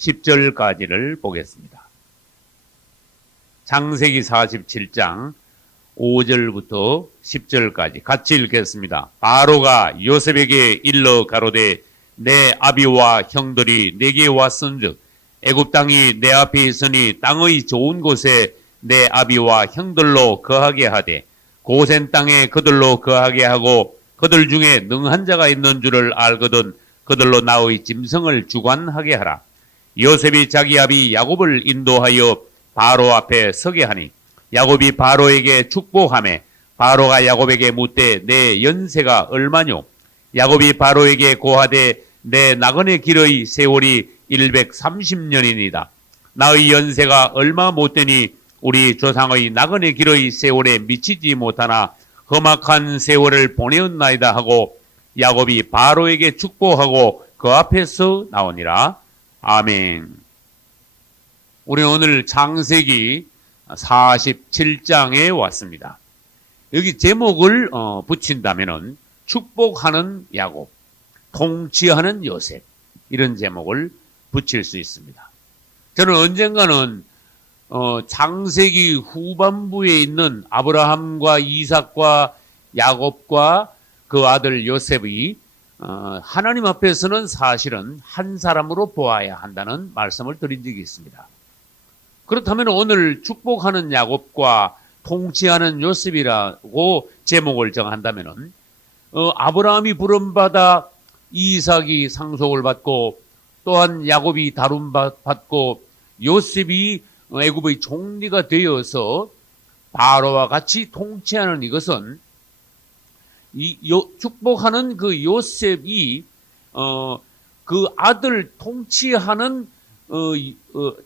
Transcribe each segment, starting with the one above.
10절까지를 보겠습니다. 창세기 47장 5절부터 10절까지 같이 읽겠습니다. 바로가 요셉에게 일러 가로되 내 아비와 형들이 내게 왔은즉 애굽 땅이 내 앞에 있으니 땅의 좋은 곳에 내 아비와 형들로 거하게 하되 고센 땅에 그들로 거하게 하고 그들 중에 능한 자가 있는 줄을 알거든 그들로 나의 짐승을 주관하게 하라. 요셉이 자기 아비 야곱을 인도하여 바로 앞에 서게 하니 야곱이 바로에게 축복하매 바로가 야곱에게 묻되 내 연세가 얼마뇨? 야곱이 바로에게 고하되 내 나그네 길의 세월이 130년이니이다. 나의 연세가 얼마 못되니 우리 조상의 나그네 길의 세월에 미치지 못하나 험악한 세월을 보내었나이다 하고 야곱이 바로에게 축복하고 그 앞에서 나오니라. 아멘. 우리는 오늘 창세기 47장에 왔습니다. 여기 제목을 붙인다면은 축복하는 야곱, 통치하는 요셉 이런 제목을 붙일 수 있습니다. 저는 언젠가는 창세기 후반부에 있는 아브라함과 이삭과 야곱과 그 아들 요셉이 하나님 앞에서는 사실은 한 사람으로 보아야 한다는 말씀을 드린 적이 있습니다. 그렇다면 오늘 축복하는 야곱과 통치하는 요셉이라고 제목을 정한다면은 아브라함이 부름받아 이삭이 상속을 받고 또한 야곱이 다름받고 요셉이 애굽의 총리가 되어서 바로와 같이 통치하는 이것은 축복하는 그 요셉이 그 아들 통치하는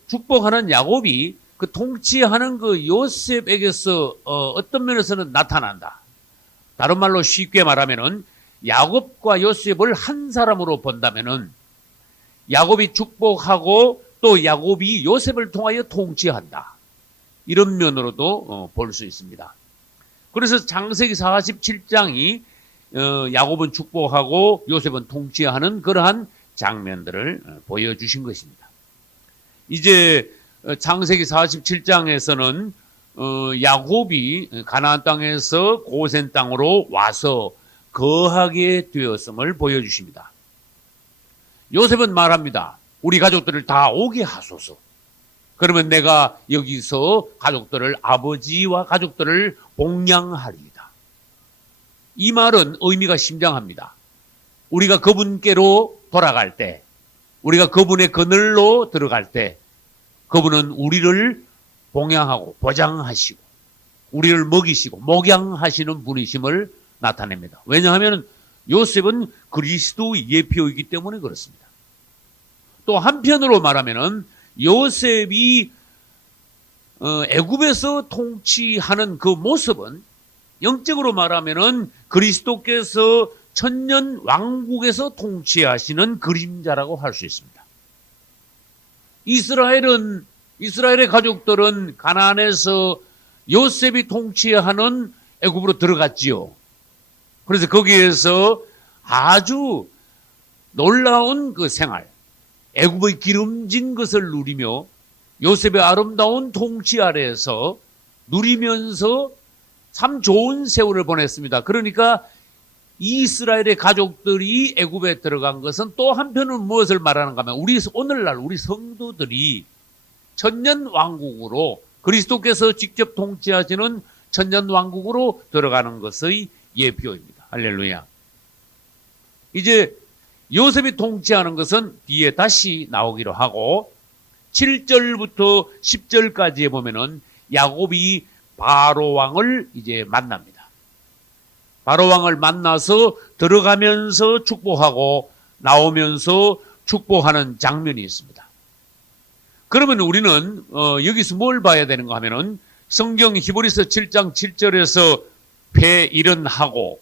축복하는 야곱이 그 통치하는 그 요셉에게서 어떤 면에서는 나타난다. 다른 말로 쉽게 말하면은 야곱과 요셉을 한 사람으로 본다면은 야곱이 축복하고 또 야곱이 요셉을 통하여 통치한다. 이런 면으로도 볼 수 있습니다. 그래서 창세기 47장이 야곱은 축복하고 요셉은 통치하는 그러한 장면들을 보여주신 것입니다. 이제 창세기 47장에서는 야곱이 가나안 땅에서 고센 땅으로 와서 거하게 되었음을 보여주십니다. 요셉은 말합니다. 우리 가족들을 다 오게 하소서. 그러면 내가 여기서 가족들을 아버지와 가족들을 복양하리이다. 이 말은 의미가 심장합니다. 우리가 그분께로 돌아갈 때, 우리가 그분의 그늘로 들어갈 때 그분은 우리를 봉양하고 보장하시고 우리를 먹이시고 목양하시는 분이심을 나타냅니다. 왜냐하면 요셉은 그리스도의 예표이기 때문에 그렇습니다. 또 한편으로 말하면 요셉이 애굽에서 통치하는 그 모습은 영적으로 말하면 그리스도께서 천년 왕국에서 통치하시는 그림자라고 할 수 있습니다. 이스라엘의 가족들은 가나안에서 요셉이 통치하는 애굽으로 들어갔지요. 그래서 거기에서 아주 놀라운 그 생활, 애굽의 기름진 것을 누리며 요셉의 아름다운 통치 아래에서 누리면서 참 좋은 세월을 보냈습니다. 그러니까 이스라엘의 가족들이 애굽에 들어간 것은 또 한편은 무엇을 말하는가 하면 오늘날 우리 성도들이 천년 왕국으로 그리스도께서 직접 통치하시는 천년 왕국으로 들어가는 것의 예표입니다. 할렐루야. 이제 요셉이 통치하는 것은 뒤에 다시 나오기로 하고 7절부터 10절까지에 보면은 야곱이 바로 왕을 이제 만납니다. 바로 왕을 만나서 들어가면서 축복하고 나오면서 축복하는 장면이 있습니다. 그러면 우리는 여기서 뭘 봐야 되는가 하면은 성경 히브리서 7장 7절에서 폐일은하고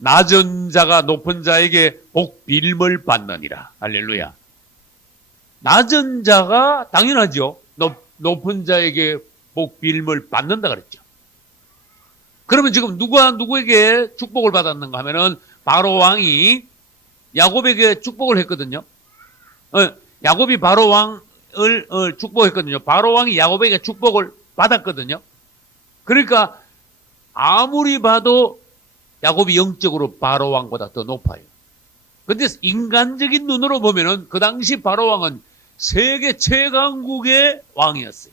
낮은 자가 높은 자에게 복 빌물 받느니라. 할렐루야. 낮은 자가 당연하죠. 높은 자에게 복 빌물 받는다 그랬죠. 그러면 지금 누가 누구에게 축복을 받았는가 하면은 바로 왕이 야곱에게 축복을 했거든요. 야곱이 바로 왕을 축복했거든요. 바로 왕이 야곱에게 축복을 받았거든요. 그러니까 아무리 봐도 야곱이 영적으로 바로 왕보다 더 높아요. 근데 인간적인 눈으로 보면은 그 당시 바로 왕은 세계 최강국의 왕이었어요.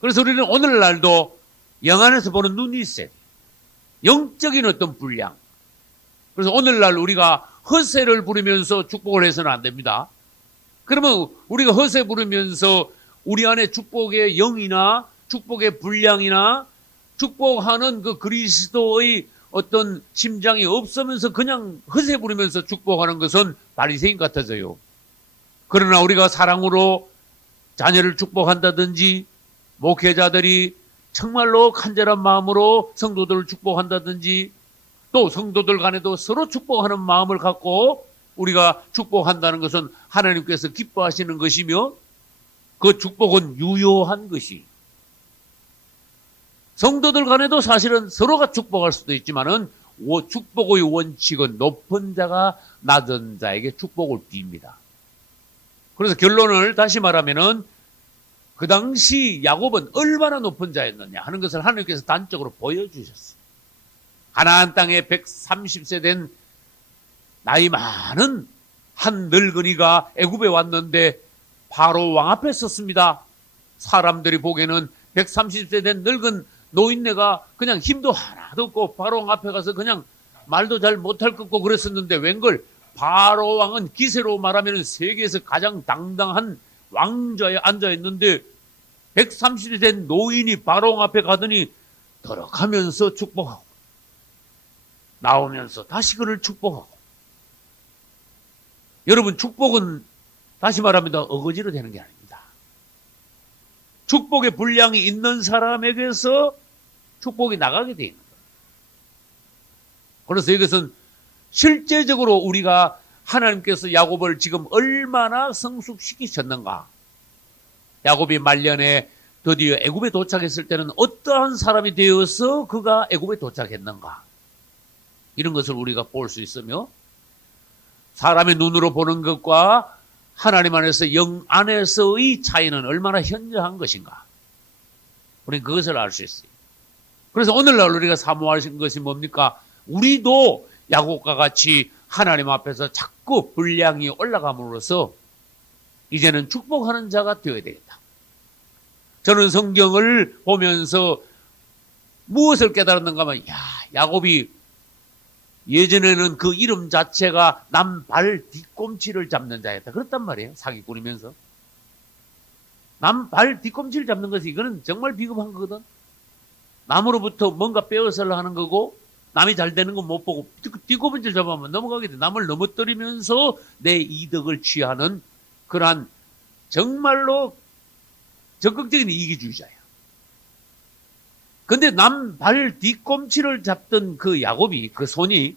그래서 우리는 오늘날도 영안에서 보는 눈이 있어요. 영적인 어떤 분량. 그래서 오늘날 우리가 허세를 부르면서 축복을 해서는 안 됩니다. 그러면 우리가 허세 부르면서 우리 안에 축복의 영이나 축복의 분량이나 축복하는 그 그리스도의 어떤 심장이 없으면서 그냥 허세 부르면서 축복하는 것은 바리새인 같아져요. 그러나 우리가 사랑으로 자녀를 축복한다든지 목회자들이 정말로 간절한 마음으로 성도들을 축복한다든지 또 성도들 간에도 서로 축복하는 마음을 갖고 우리가 축복한다는 것은 하나님께서 기뻐하시는 것이며 그 축복은 유효한 것이 성도들 간에도 사실은 서로가 축복할 수도 있지만은 축복의 원칙은 높은 자가 낮은 자에게 축복을 빕니다. 그래서 결론을 다시 말하면은 그 당시 야곱은 얼마나 높은 자였느냐 하는 것을 하나님께서 단적으로 보여주셨어요. 가나안 땅에 130세 된 나이 많은 한 늙은이가 애굽에 왔는데 바로 왕 앞에 섰습니다. 사람들이 보기에는 130세 된 늙은 노인네가 그냥 힘도 하나도 없고 바로 왕 앞에 가서 그냥 말도 잘 못할 것 같고 그랬었는데 웬걸 바로 왕은 기세로 말하면 세계에서 가장 당당한 왕좌에 앉아 있는데 130세 된 노인이 바로 왕 앞에 가더니 들어가면서 축복하고 나오면서 다시 그를 축복하고. 여러분 축복은 다시 말하면 어거지로 되는 게 아닙니다. 축복의 분량이 있는 사람에게서 축복이 나가게 되어 있는 거예요. 그래서 이것은 실제적으로 우리가 하나님께서 야곱을 지금 얼마나 성숙시키셨는가. 야곱이 말년에 드디어 애굽에 도착했을 때는 어떠한 사람이 되어서 그가 애굽에 도착했는가. 이런 것을 우리가 볼 수 있으며 사람의 눈으로 보는 것과 하나님 안에서 영 안에서의 차이는 얼마나 현저한 것인가. 우리는 그것을 알 수 있어요. 그래서 오늘날 우리가 사모하신 것이 뭡니까? 우리도 야곱과 같이 하나님 앞에서 자꾸 분량이 올라감으로써 이제는 축복하는 자가 되어야 되겠다. 저는 성경을 보면서 무엇을 깨달았는가 하면 야곱이 예전에는 그 이름 자체가 남 발 뒤꿈치를 잡는 자였다. 그렇단 말이에요. 사기꾼이면서. 남 발 뒤꿈치를 잡는 것이 이거는 정말 비겁한 거거든. 남으로부터 뭔가 빼앗으려 하는 거고 남이 잘 되는 거 못 보고 뒤꿈치를 잡으면 넘어가게 돼. 남을 넘어뜨리면서 내 이득을 취하는 그러한 정말로 적극적인 이기주의자야. 근데 남 발 뒤꿈치를 잡던 그 야곱이 그 손이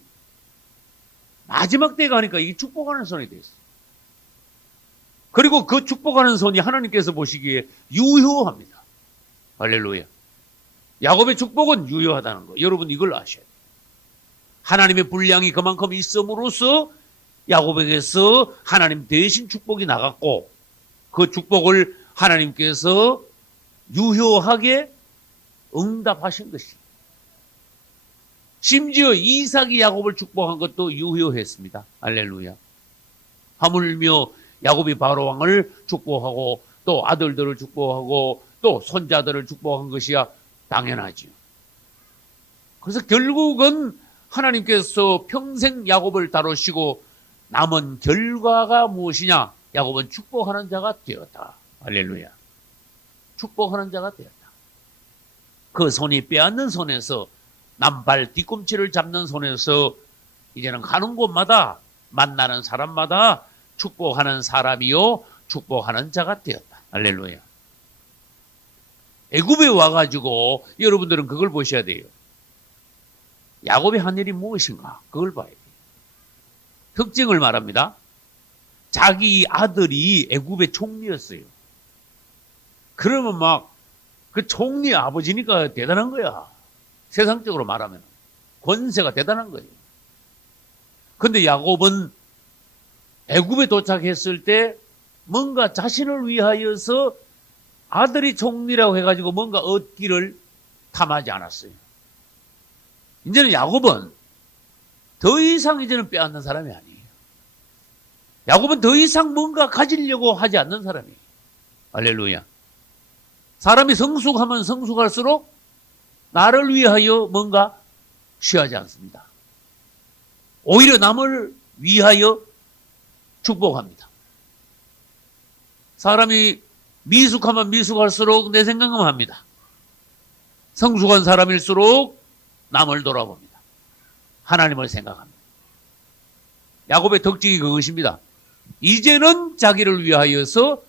마지막 때 가니까 이 축복하는 손이 됐어. 그리고 그 축복하는 손이 하나님께서 보시기에 유효합니다. 할렐루야. 야곱의 축복은 유효하다는 거. 여러분 이걸 아셔야 돼요. 하나님의 분량이 그만큼 있음으로써 야곱에게서 하나님 대신 축복이 나갔고 그 축복을 하나님께서 유효하게 응답하신 것입니다. 심지어 이삭이 야곱을 축복한 것도 유효했습니다. 할렐루야. 하물며 야곱이 바로 왕을 축복하고 또 아들들을 축복하고 또 손자들을 축복한 것이야 당연하지요. 그래서 결국은 하나님께서 평생 야곱을 다루시고 남은 결과가 무엇이냐? 야곱은 축복하는 자가 되었다. 할렐루야. 축복하는 자가 되었다. 그 손이 빼앗는 손에서 남발 뒤꿈치를 잡는 손에서 이제는 가는 곳마다 만나는 사람마다 축복하는 사람이요 축복하는 자가 되었다. 할렐루야. 애굽에 와가지고 여러분들은 그걸 보셔야 돼요. 야곱이 한 일이 무엇인가? 그걸 봐야 돼요. 특징을 말합니다. 자기 아들이 애굽의 총리였어요. 그러면 막 그 총리 아버지니까 대단한 거야. 세상적으로 말하면 권세가 대단한 거예요. 근데 야곱은 애굽에 도착했을 때 뭔가 자신을 위하여서 아들이 총리라고 해가지고 뭔가 얻기를 탐하지 않았어요. 이제는 야곱은 더 이상 이제는 빼앗는 사람이 아니에요. 야곱은 더 이상 뭔가 가지려고 하지 않는 사람이에요. 할렐루야. 사람이 성숙하면 성숙할수록 나를 위하여 뭔가 취하지 않습니다. 오히려 남을 위하여 축복합니다. 사람이 미숙하면 미숙할수록 내 생각만 합니다. 성숙한 사람일수록 남을 돌아봅니다. 하나님을 생각합니다. 야곱의 특징이 그것입니다. 이제는 자기를 위하여서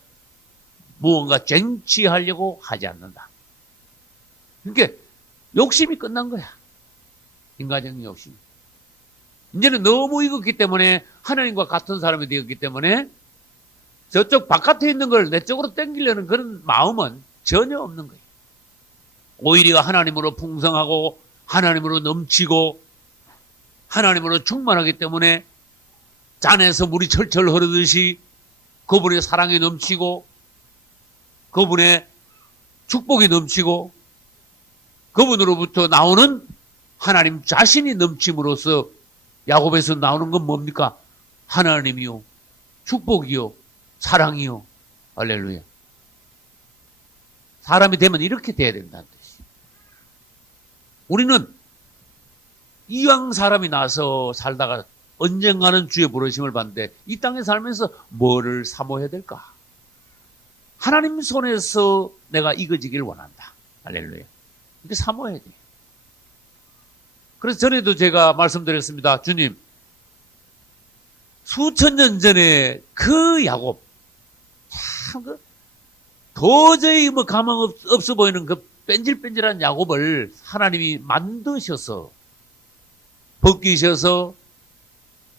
무언가 쟁취하려고 하지 않는다. 그러니까 욕심이 끝난 거야. 인간적인 욕심. 이제는 너무 익었기 때문에 하나님과 같은 사람이 되었기 때문에 저쪽 바깥에 있는 걸 내 쪽으로 당기려는 그런 마음은 전혀 없는 거예요. 오히려 하나님으로 풍성하고 하나님으로 넘치고 하나님으로 충만하기 때문에 잔에서 물이 철철 흐르듯이 그분의 사랑이 넘치고 그분의 축복이 넘치고 그분으로부터 나오는 하나님 자신이 넘침으로써 야곱에서 나오는 건 뭡니까? 하나님이요, 축복이요, 사랑이요. 할렐루야. 사람이 되면 이렇게 돼야 된다는 뜻이에요. 우리는 이왕 사람이 나서 살다가 언젠가는 주의 부르심을 받는데 이 땅에 살면서 뭐를 사모해야 될까? 하나님 손에서 내가 이거지길 원한다. 할렐루야. 이렇게 사모해야 돼요. 그래서 전에도 제가 말씀드렸습니다. 주님, 수천 년 전에 그 야곱, 참 도저히 가망 없어 보이는 그 뺀질뺀질한 야곱을 하나님이 만드셔서 벗기셔서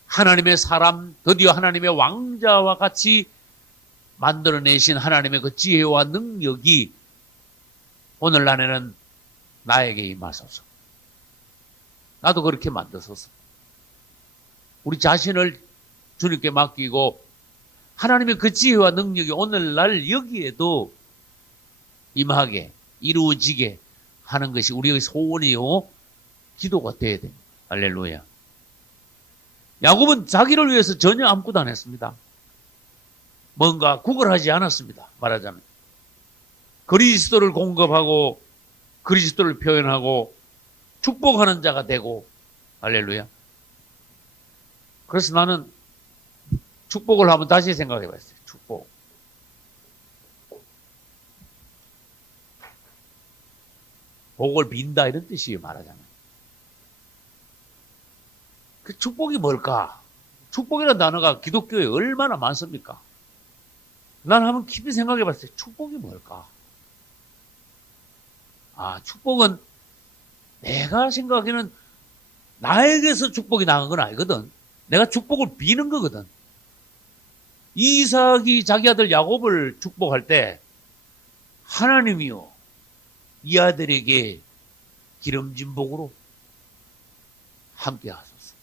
하나님의 사람, 드디어 하나님의 왕자와 같이 만들어내신 하나님의 그 지혜와 능력이 오늘날에는 나에게 임하소서. 나도 그렇게 만드소서. 우리 자신을 주님께 맡기고 하나님의 그 지혜와 능력이 오늘날 여기에도 임하게 이루어지게 하는 것이 우리의 소원이요 기도가 되어야 됩니다. 할렐루야. 야곱은 자기를 위해서 전혀 아무것도 안 했습니다. 뭔가 구걸하지 않았습니다. 말하자면 그리스도를 공급하고 그리스도를 표현하고 축복하는 자가 되고. 할렐루야. 그래서 나는 축복을 한번 다시 생각해 봤어요. 축복. 복을 빈다 이런 뜻이에요. 말하자면. 그 축복이 뭘까? 축복이라는 단어가 기독교에 얼마나 많습니까? 난 한번 깊이 생각해 봤어요. 축복이 뭘까? 축복은 내가 생각하기에는 나에게서 축복이 나간 건 아니거든. 내가 축복을 비는 거거든. 이삭이 자기 아들 야곱을 축복할 때 하나님이요 이 아들에게 기름진 복으로 함께 하소서.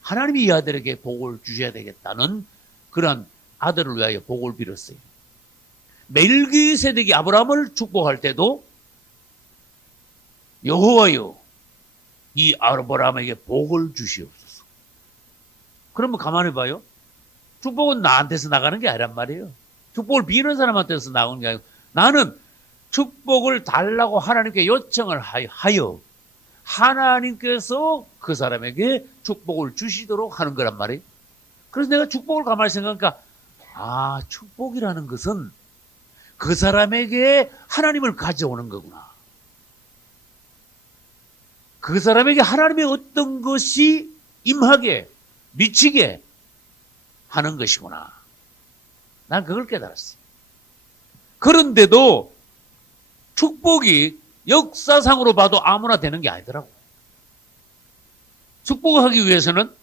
하나님이 이 아들에게 복을 주셔야 되겠다는 그런 아들을 위하여 복을 빌었어요. 멜기세덱이 아브라함을 축복할 때도 여호와여 이 아브라함에게 복을 주시옵소서. 그러면 가만히 봐요. 축복은 나한테서 나가는 게 아니란 말이에요. 축복을 비는 사람한테서 나오는 게 아니고 나는 축복을 달라고 하나님께 요청을 하여 하나님께서 그 사람에게 축복을 주시도록 하는 거란 말이에요. 그래서 내가 축복을 가만히 생각하니까 축복이라는 것은 그 사람에게 하나님을 가져오는 거구나. 그 사람에게 하나님의 어떤 것이 임하게 미치게 하는 것이구나. 난 그걸 깨달았어요. 그런데도 축복이 역사상으로 봐도 아무나 되는 게 아니더라고. 축복하기 위해서는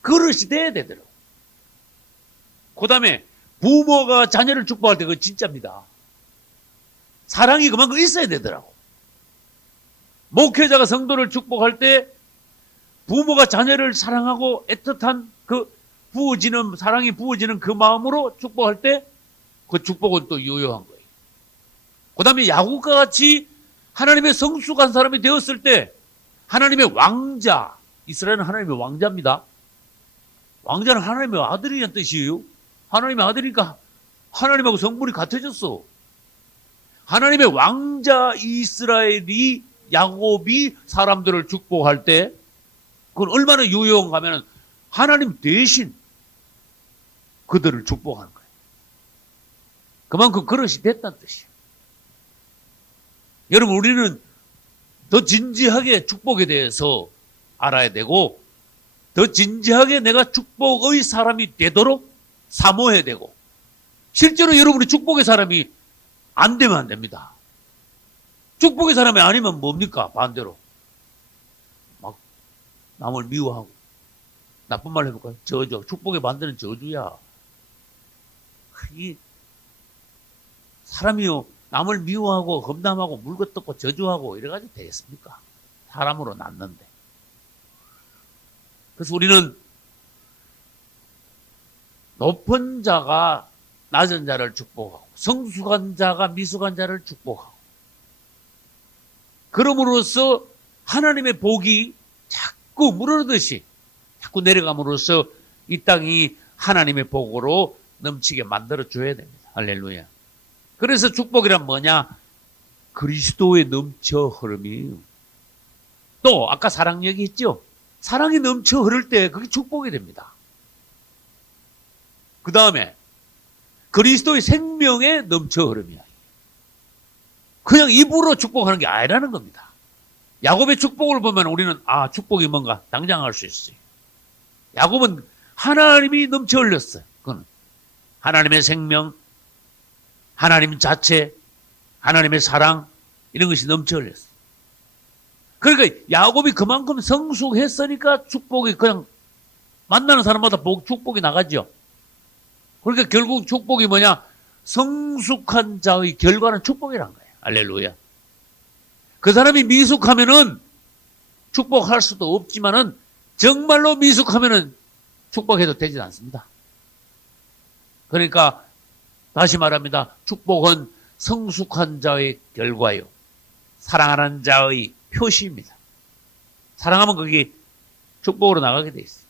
그릇이 돼야 되더라고. 그 다음에 부모가 자녀를 축복할 때 그거 진짜입니다. 사랑이 그만큼 있어야 되더라고. 목회자가 성도를 축복할 때 부모가 자녀를 사랑하고 애틋한 그 부어지는, 사랑이 부어지는 그 마음으로 축복할 때 그 축복은 또 유효한 거예요. 그 다음에 야곱과 같이 하나님의 성숙한 사람이 되었을 때 하나님의 왕자, 이스라엘은 하나님의 왕자입니다. 왕자는 하나님의 아들이라는 뜻이에요. 하나님의 아들이니까 하나님하고 성분이 같아졌어. 하나님의 왕자 이스라엘이, 야곱이 사람들을 축복할 때 그건 얼마나 유효한가 하면 하나님 대신 그들을 축복하는 거예요. 그만큼 그릇이 됐다는 뜻이에요. 여러분, 우리는 더 진지하게 축복에 대해서 알아야 되고, 더 진지하게 내가 축복의 사람이 되도록 사모해야 되고, 실제로 여러분이 축복의 사람이 안 되면 안 됩니다. 축복의 사람이 아니면 뭡니까? 반대로 막 남을 미워하고, 나쁜 말 해볼까요? 저주. 축복의 반대는 저주야. 이 사람이요, 남을 미워하고 험담하고 물거뜯고 저주하고 이래가지고 되겠습니까? 사람으로 낳는데. 그래서 우리는 높은 자가 낮은 자를 축복하고, 성숙한 자가 미숙한 자를 축복하고, 그럼으로써 하나님의 복이 자꾸 물어듯이 자꾸 내려감으로써 이 땅이 하나님의 복으로 넘치게 만들어줘야 됩니다. 할렐루야. 그래서 축복이란 뭐냐? 그리스도의 넘쳐 흐름이에요. 또 아까 사랑 얘기했죠? 사랑이 넘쳐 흐를 때 그게 축복이 됩니다. 그 다음에 그리스도의 생명에 넘쳐 흐름이야. 그냥 입으로 축복하는 게 아니라는 겁니다. 야곱의 축복을 보면 우리는 축복이 뭔가 당장 알 수 있어요. 야곱은 하나님이 넘쳐 흘렸어요. 그건 하나님의 생명, 하나님 자체, 하나님의 사랑, 이런 것이 넘쳐 흘렸어요. 그러니까 야곱이 그만큼 성숙했으니까 축복이 그냥 만나는 사람마다 축복이 나가죠. 그러니까 결국 축복이 뭐냐? 성숙한 자의 결과는 축복이란 거예요. 할렐루야. 그 사람이 미숙하면은 축복할 수도 없지만은 정말로 미숙하면은 축복해도 되지 않습니다. 그러니까 다시 말합니다. 축복은 성숙한 자의 결과요, 사랑하는 자의 표시입니다. 사랑하면 그게 축복으로 나가게 돼 있어요.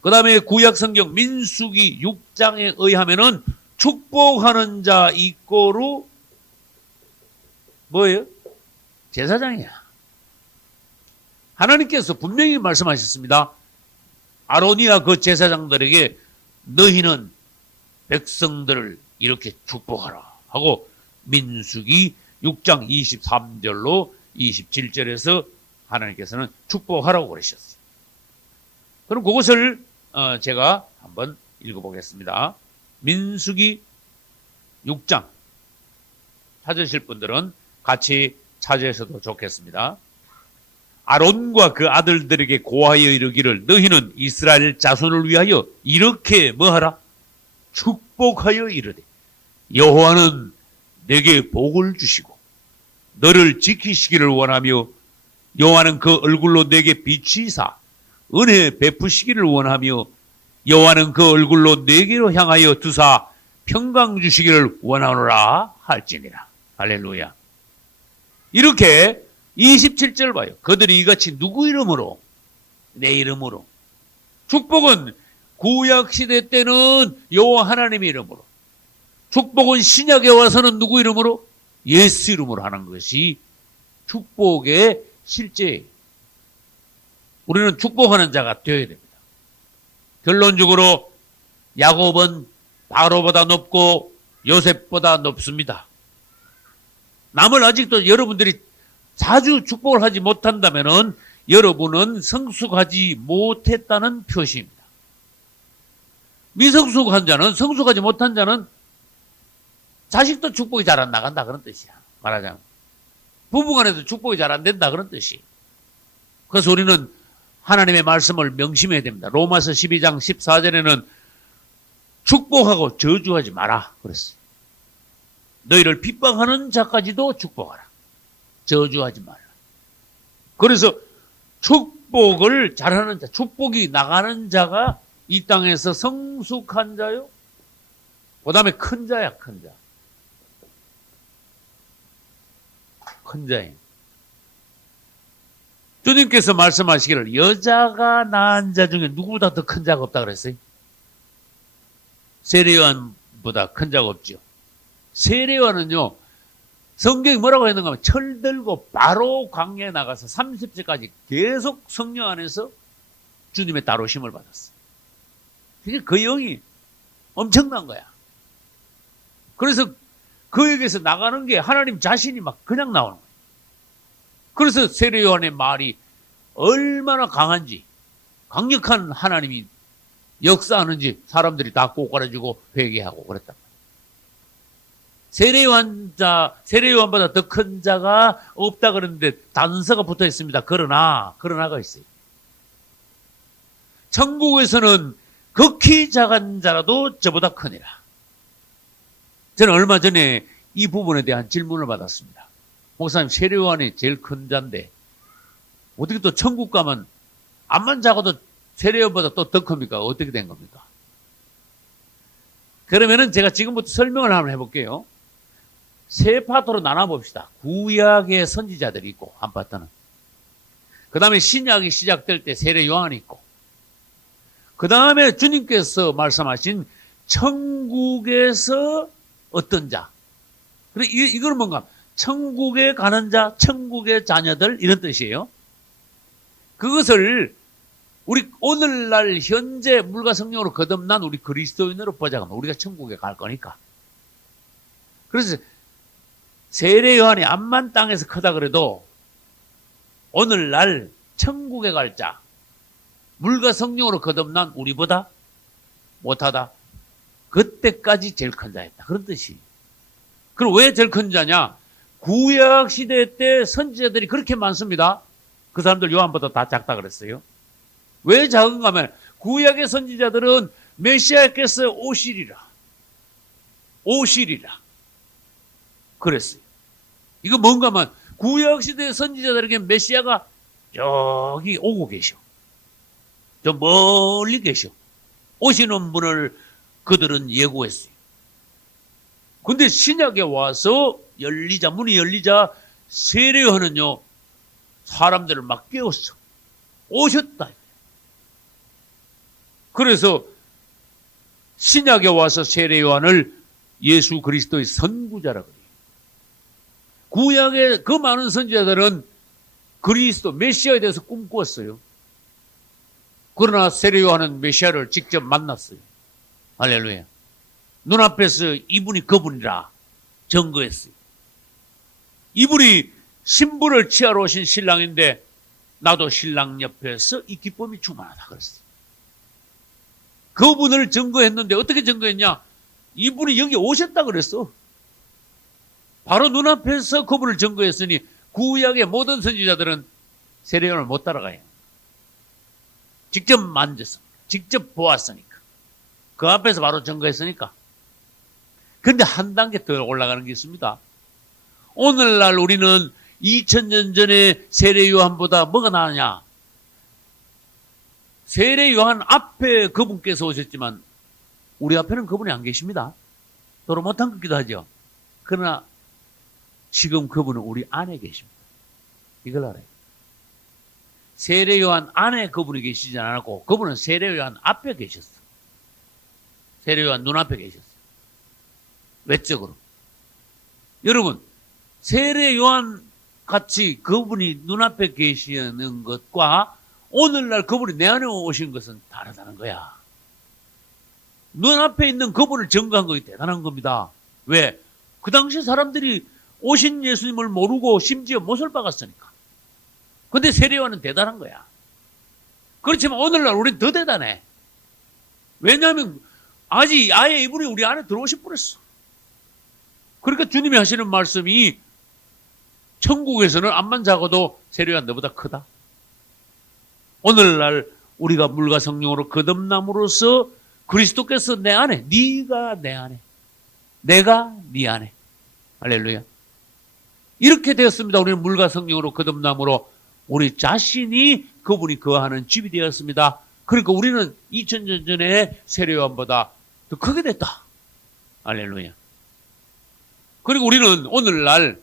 그 다음에 구약 성경 민수기 6장에 의하면은 축복하는 자 이꼬로 뭐예요? 제사장이야. 하나님께서 분명히 말씀하셨습니다. 아론이나 그 제사장들에게 너희는 백성들을 이렇게 축복하라 하고 민수기 6장 23절로 27절에서 하나님께서는 축복하라고 그러셨어요. 그럼 그것을 제가 한번 읽어보겠습니다. 민수기 6장 찾으실 분들은 같이 찾으셔도 좋겠습니다. 아론과 그 아들들에게 고하여 이르기를 너희는 이스라엘 자손을 위하여 이렇게 뭐하라? 축복하여 이르되 여호와는 내게 복을 주시고 너를 지키시기를 원하며 여호와는 그 얼굴로 내게 비치사 은혜 베푸시기를 원하며 여호와는 그 얼굴로 내게로 향하여 두사 평강 주시기를 원하노라 할지니라. 할렐루야. 이렇게 27절 봐요. 그들이 이같이 누구 이름으로? 내 이름으로. 축복은 구약 시대 때는 여호와 하나님의 이름으로, 축복은 신약에 와서는 누구 이름으로? 예수 이름으로 하는 것이 축복의 실제예요. 우리는 축복하는 자가 되어야 됩니다. 결론적으로 야곱은 바로보다 높고 요셉보다 높습니다. 남을 아직도 여러분들이 자주 축복을 하지 못한다면은 여러분은 성숙하지 못했다는 표시입니다. 미성숙한 자는, 성숙하지 못한 자는 자식도 축복이 잘 안 나간다 그런 뜻이야. 말하자면 부부간에도 축복이 잘 안 된다 그런 뜻이. 그래서 우리는 하나님의 말씀을 명심해야 됩니다. 로마서 12장 14절에는 축복하고 저주하지 마라 그랬어요. 너희를 핍박하는 자까지도 축복하라. 저주하지 말라. 그래서 축복을 잘하는 자, 축복이 나가는 자가 이 땅에서 성숙한 자요. 그 다음에 큰 자야, 큰 자. 큰 자예요. 주님께서 말씀하시기를 여자가 낳은 자 중에 누구보다 더 큰 자가 없다 그랬어요. 세례요한보다 큰 자가 없죠. 세례요한은요, 성경이 뭐라고 했는가 하면 철 들고 바로 광야에 나가서 30세까지 계속 성령 안에서 주님의 따르심을 받았어요. 그 영이 엄청난 거야. 그래서 그에게서 나가는 게 하나님 자신이 막 그냥 나오는 거예요. 그래서 세례요한의 말이 얼마나 강한지, 강력한 하나님이 역사하는지 사람들이 다 꼬꾸라지고 회개하고 그랬단 말이에요. 세례요한보다 더 큰 자가 없다 그러는데 단서가 붙어 있습니다. 그러나가 있어요. 천국에서는 극히 작은 자라도 저보다 크니라. 저는 얼마 전에 이 부분에 대한 질문을 받았습니다. 목사님, 세례요한이 제일 큰 자인데 어떻게 또 천국 가면 암만 작아도 세례요한보다 또 더 큽니까? 어떻게 된 겁니까? 그러면은 제가 지금부터 설명을 한번 해볼게요. 세 파트로 나눠봅시다. 구약의 선지자들이 있고 한 파트는, 그 다음에 신약이 시작될 때 세례요한이 있고, 그 다음에 주님께서 말씀하신 천국에서 어떤 자. 그래, 이거는 뭔가 천국에 가는 자, 천국의 자녀들 이런 뜻이에요. 그것을 우리 오늘날 현재 물과 성령으로 거듭난 우리 그리스도인으로 보자면 우리가 천국에 갈 거니까. 그래서 세례요한이 암만 땅에서 크다 그래도 오늘날 천국에 갈 자, 물과 성령으로 거듭난 우리보다 못하다. 그때까지 제일 큰 자였다. 그런 뜻이. 그럼 왜 제일 큰 자냐? 구약 시대 때 선지자들이 그렇게 많습니다. 그 사람들 요한보다 다 작다 그랬어요. 왜 작은가 하면 구약의 선지자들은 메시아께서 오시리라 그랬어요. 이거 뭔가 하면 구약 시대의 선지자들에게 메시아가 저기 오고 계셔. 저 멀리 계셔. 오시는 분을 그들은 예고했어요. 근데 신약에 와서 문이 열리자 세례요한은요, 사람들을 막 깨웠어. 오셨다. 그래서 신약에 와서 세례요한을 예수 그리스도의 선구자라고 그래요. 구약의 그 많은 선지자들은 그리스도 메시아에 대해서 꿈꾸었어요. 그러나 세례요한은 메시아를 직접 만났어요. 할렐루야. 눈앞에서 이분이 그분이라 증거했어요. 이분이 신부를 취하러 오신 신랑인데 나도 신랑 옆에서 이 기쁨이 충만하다 그랬어요. 그분을 증거했는데 어떻게 증거했냐? 이분이 여기 오셨다 그랬어. 바로 눈앞에서 그분을 증거했으니 구약의 모든 선지자들은 세례요한을 못 따라가요. 직접 만졌으니까, 직접 보았으니까, 그 앞에서 바로 증거했으니까. 그런데 한 단계 더 올라가는 게 있습니다. 오늘날 우리는 2000년 전에 세례요한보다 뭐가 나으냐? 세례요한 앞에 그분께서 오셨지만 우리 앞에는 그분이 안 계십니다. 도로 못한 것 같기도 하죠. 그러나 지금 그분은 우리 안에 계십니다. 이걸 알아요. 세례요한 안에 그분이 계시지 않았고 그분은 세례요한 앞에 계셨어. 세례요한 눈앞에 계셨어. 외적으로. 여러분, 세례요한 같이 그분이 눈앞에 계시는 것과 오늘날 그분이 내 안에 오신 것은 다르다는 거야. 눈앞에 있는 그분을 증거한 것이 대단한 겁니다. 왜? 그 당시 사람들이 오신 예수님을 모르고 심지어 못을 박았으니까. 근데 세례요한은 대단한 거야. 그렇지만 오늘날 우리는 더 대단해. 왜냐하면 아직 아예 이분이 우리 안에 들어오실 뻔했어. 그러니까 주님이 하시는 말씀이 천국에서는 암만 작아도 세례요한 너보다 크다. 오늘날 우리가 물과 성령으로 거듭남으로써 그리스도께서 내 안에, 네가 내 안에, 내가 네 안에. 할렐루야. 이렇게 되었습니다. 우리는 물과 성령으로 거듭남으로 우리 자신이 그분이 거하는 집이 되었습니다. 그러니까 우리는 2000년 전에 세례요한보다 더 크게 됐다. 할렐루야. 그리고 우리는 오늘날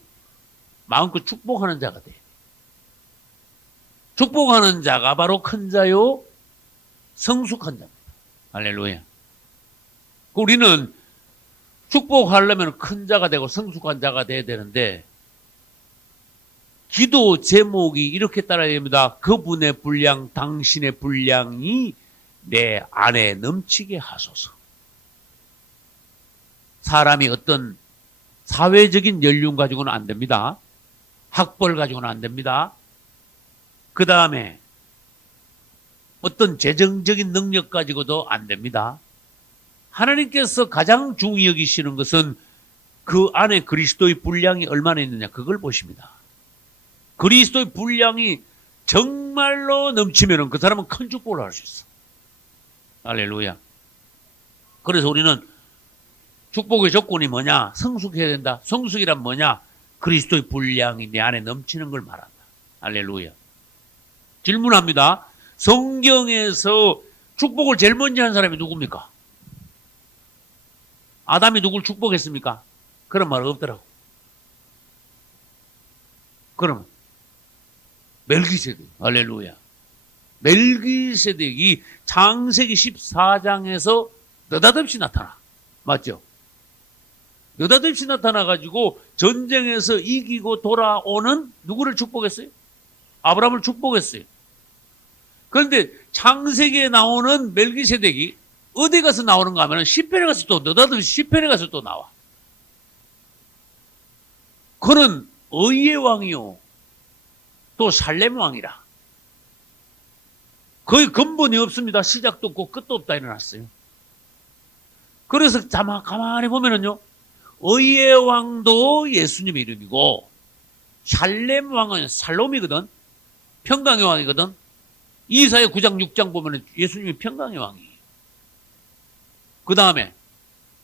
마음껏 축복하는 자가 돼. 축복하는 자가 바로 큰 자요, 성숙한 자입니다. 할렐루야. 우리는 축복하려면 큰 자가 되고 성숙한 자가 돼야 되는데, 기도 제목이 이렇게 따라야 됩니다. 그분의 분량, 당신의 분량이 내 안에 넘치게 하소서. 사람이 어떤 사회적인 연륜 가지고는 안 됩니다. 학벌 가지고는 안 됩니다. 그 다음에 어떤 재정적인 능력 가지고도 안 됩니다. 하나님께서 가장 중히 여기시는 것은 그 안에 그리스도의 분량이 얼마나 있느냐, 그걸 보십니다. 그리스도의 분량이 정말로 넘치면 그 사람은 큰 축복을 할 수 있어. 할렐루야. 그래서 우리는 축복의 조건이 뭐냐? 성숙해야 된다. 성숙이란 뭐냐? 그리스도의 분량이 내 안에 넘치는 걸 말한다. 할렐루야. 질문합니다. 성경에서 축복을 제일 먼저 한 사람이 누굽니까? 아담이 누굴 축복했습니까? 그런 말 없더라고. 그러면 멜기세덱. 할렐루야. 멜기세덱이 창세기 14장에서 느닷없이 나타나. 맞죠? 느닷없이 나타나가지고 전쟁에서 이기고 돌아오는 누구를 축복했어요? 아브라함을 축복했어요. 그런데 창세기에 나오는 멜기세덱이 어디 가서 나오는가 하면 시편에 가서 또 느닷없이 시편에 가서 또 나와. 그는 의의 왕이요, 또 살렘 왕이라. 거의 근본이 없습니다. 시작도 없고 끝도 없다 일어났어요. 그래서 가만히 보면은요, 의의 왕도 예수님 이름이고, 살렘 왕은 살롬이거든. 평강의 왕이거든. 이사야 9장 6장 보면은 예수님이 평강의 왕이에요. 그 다음에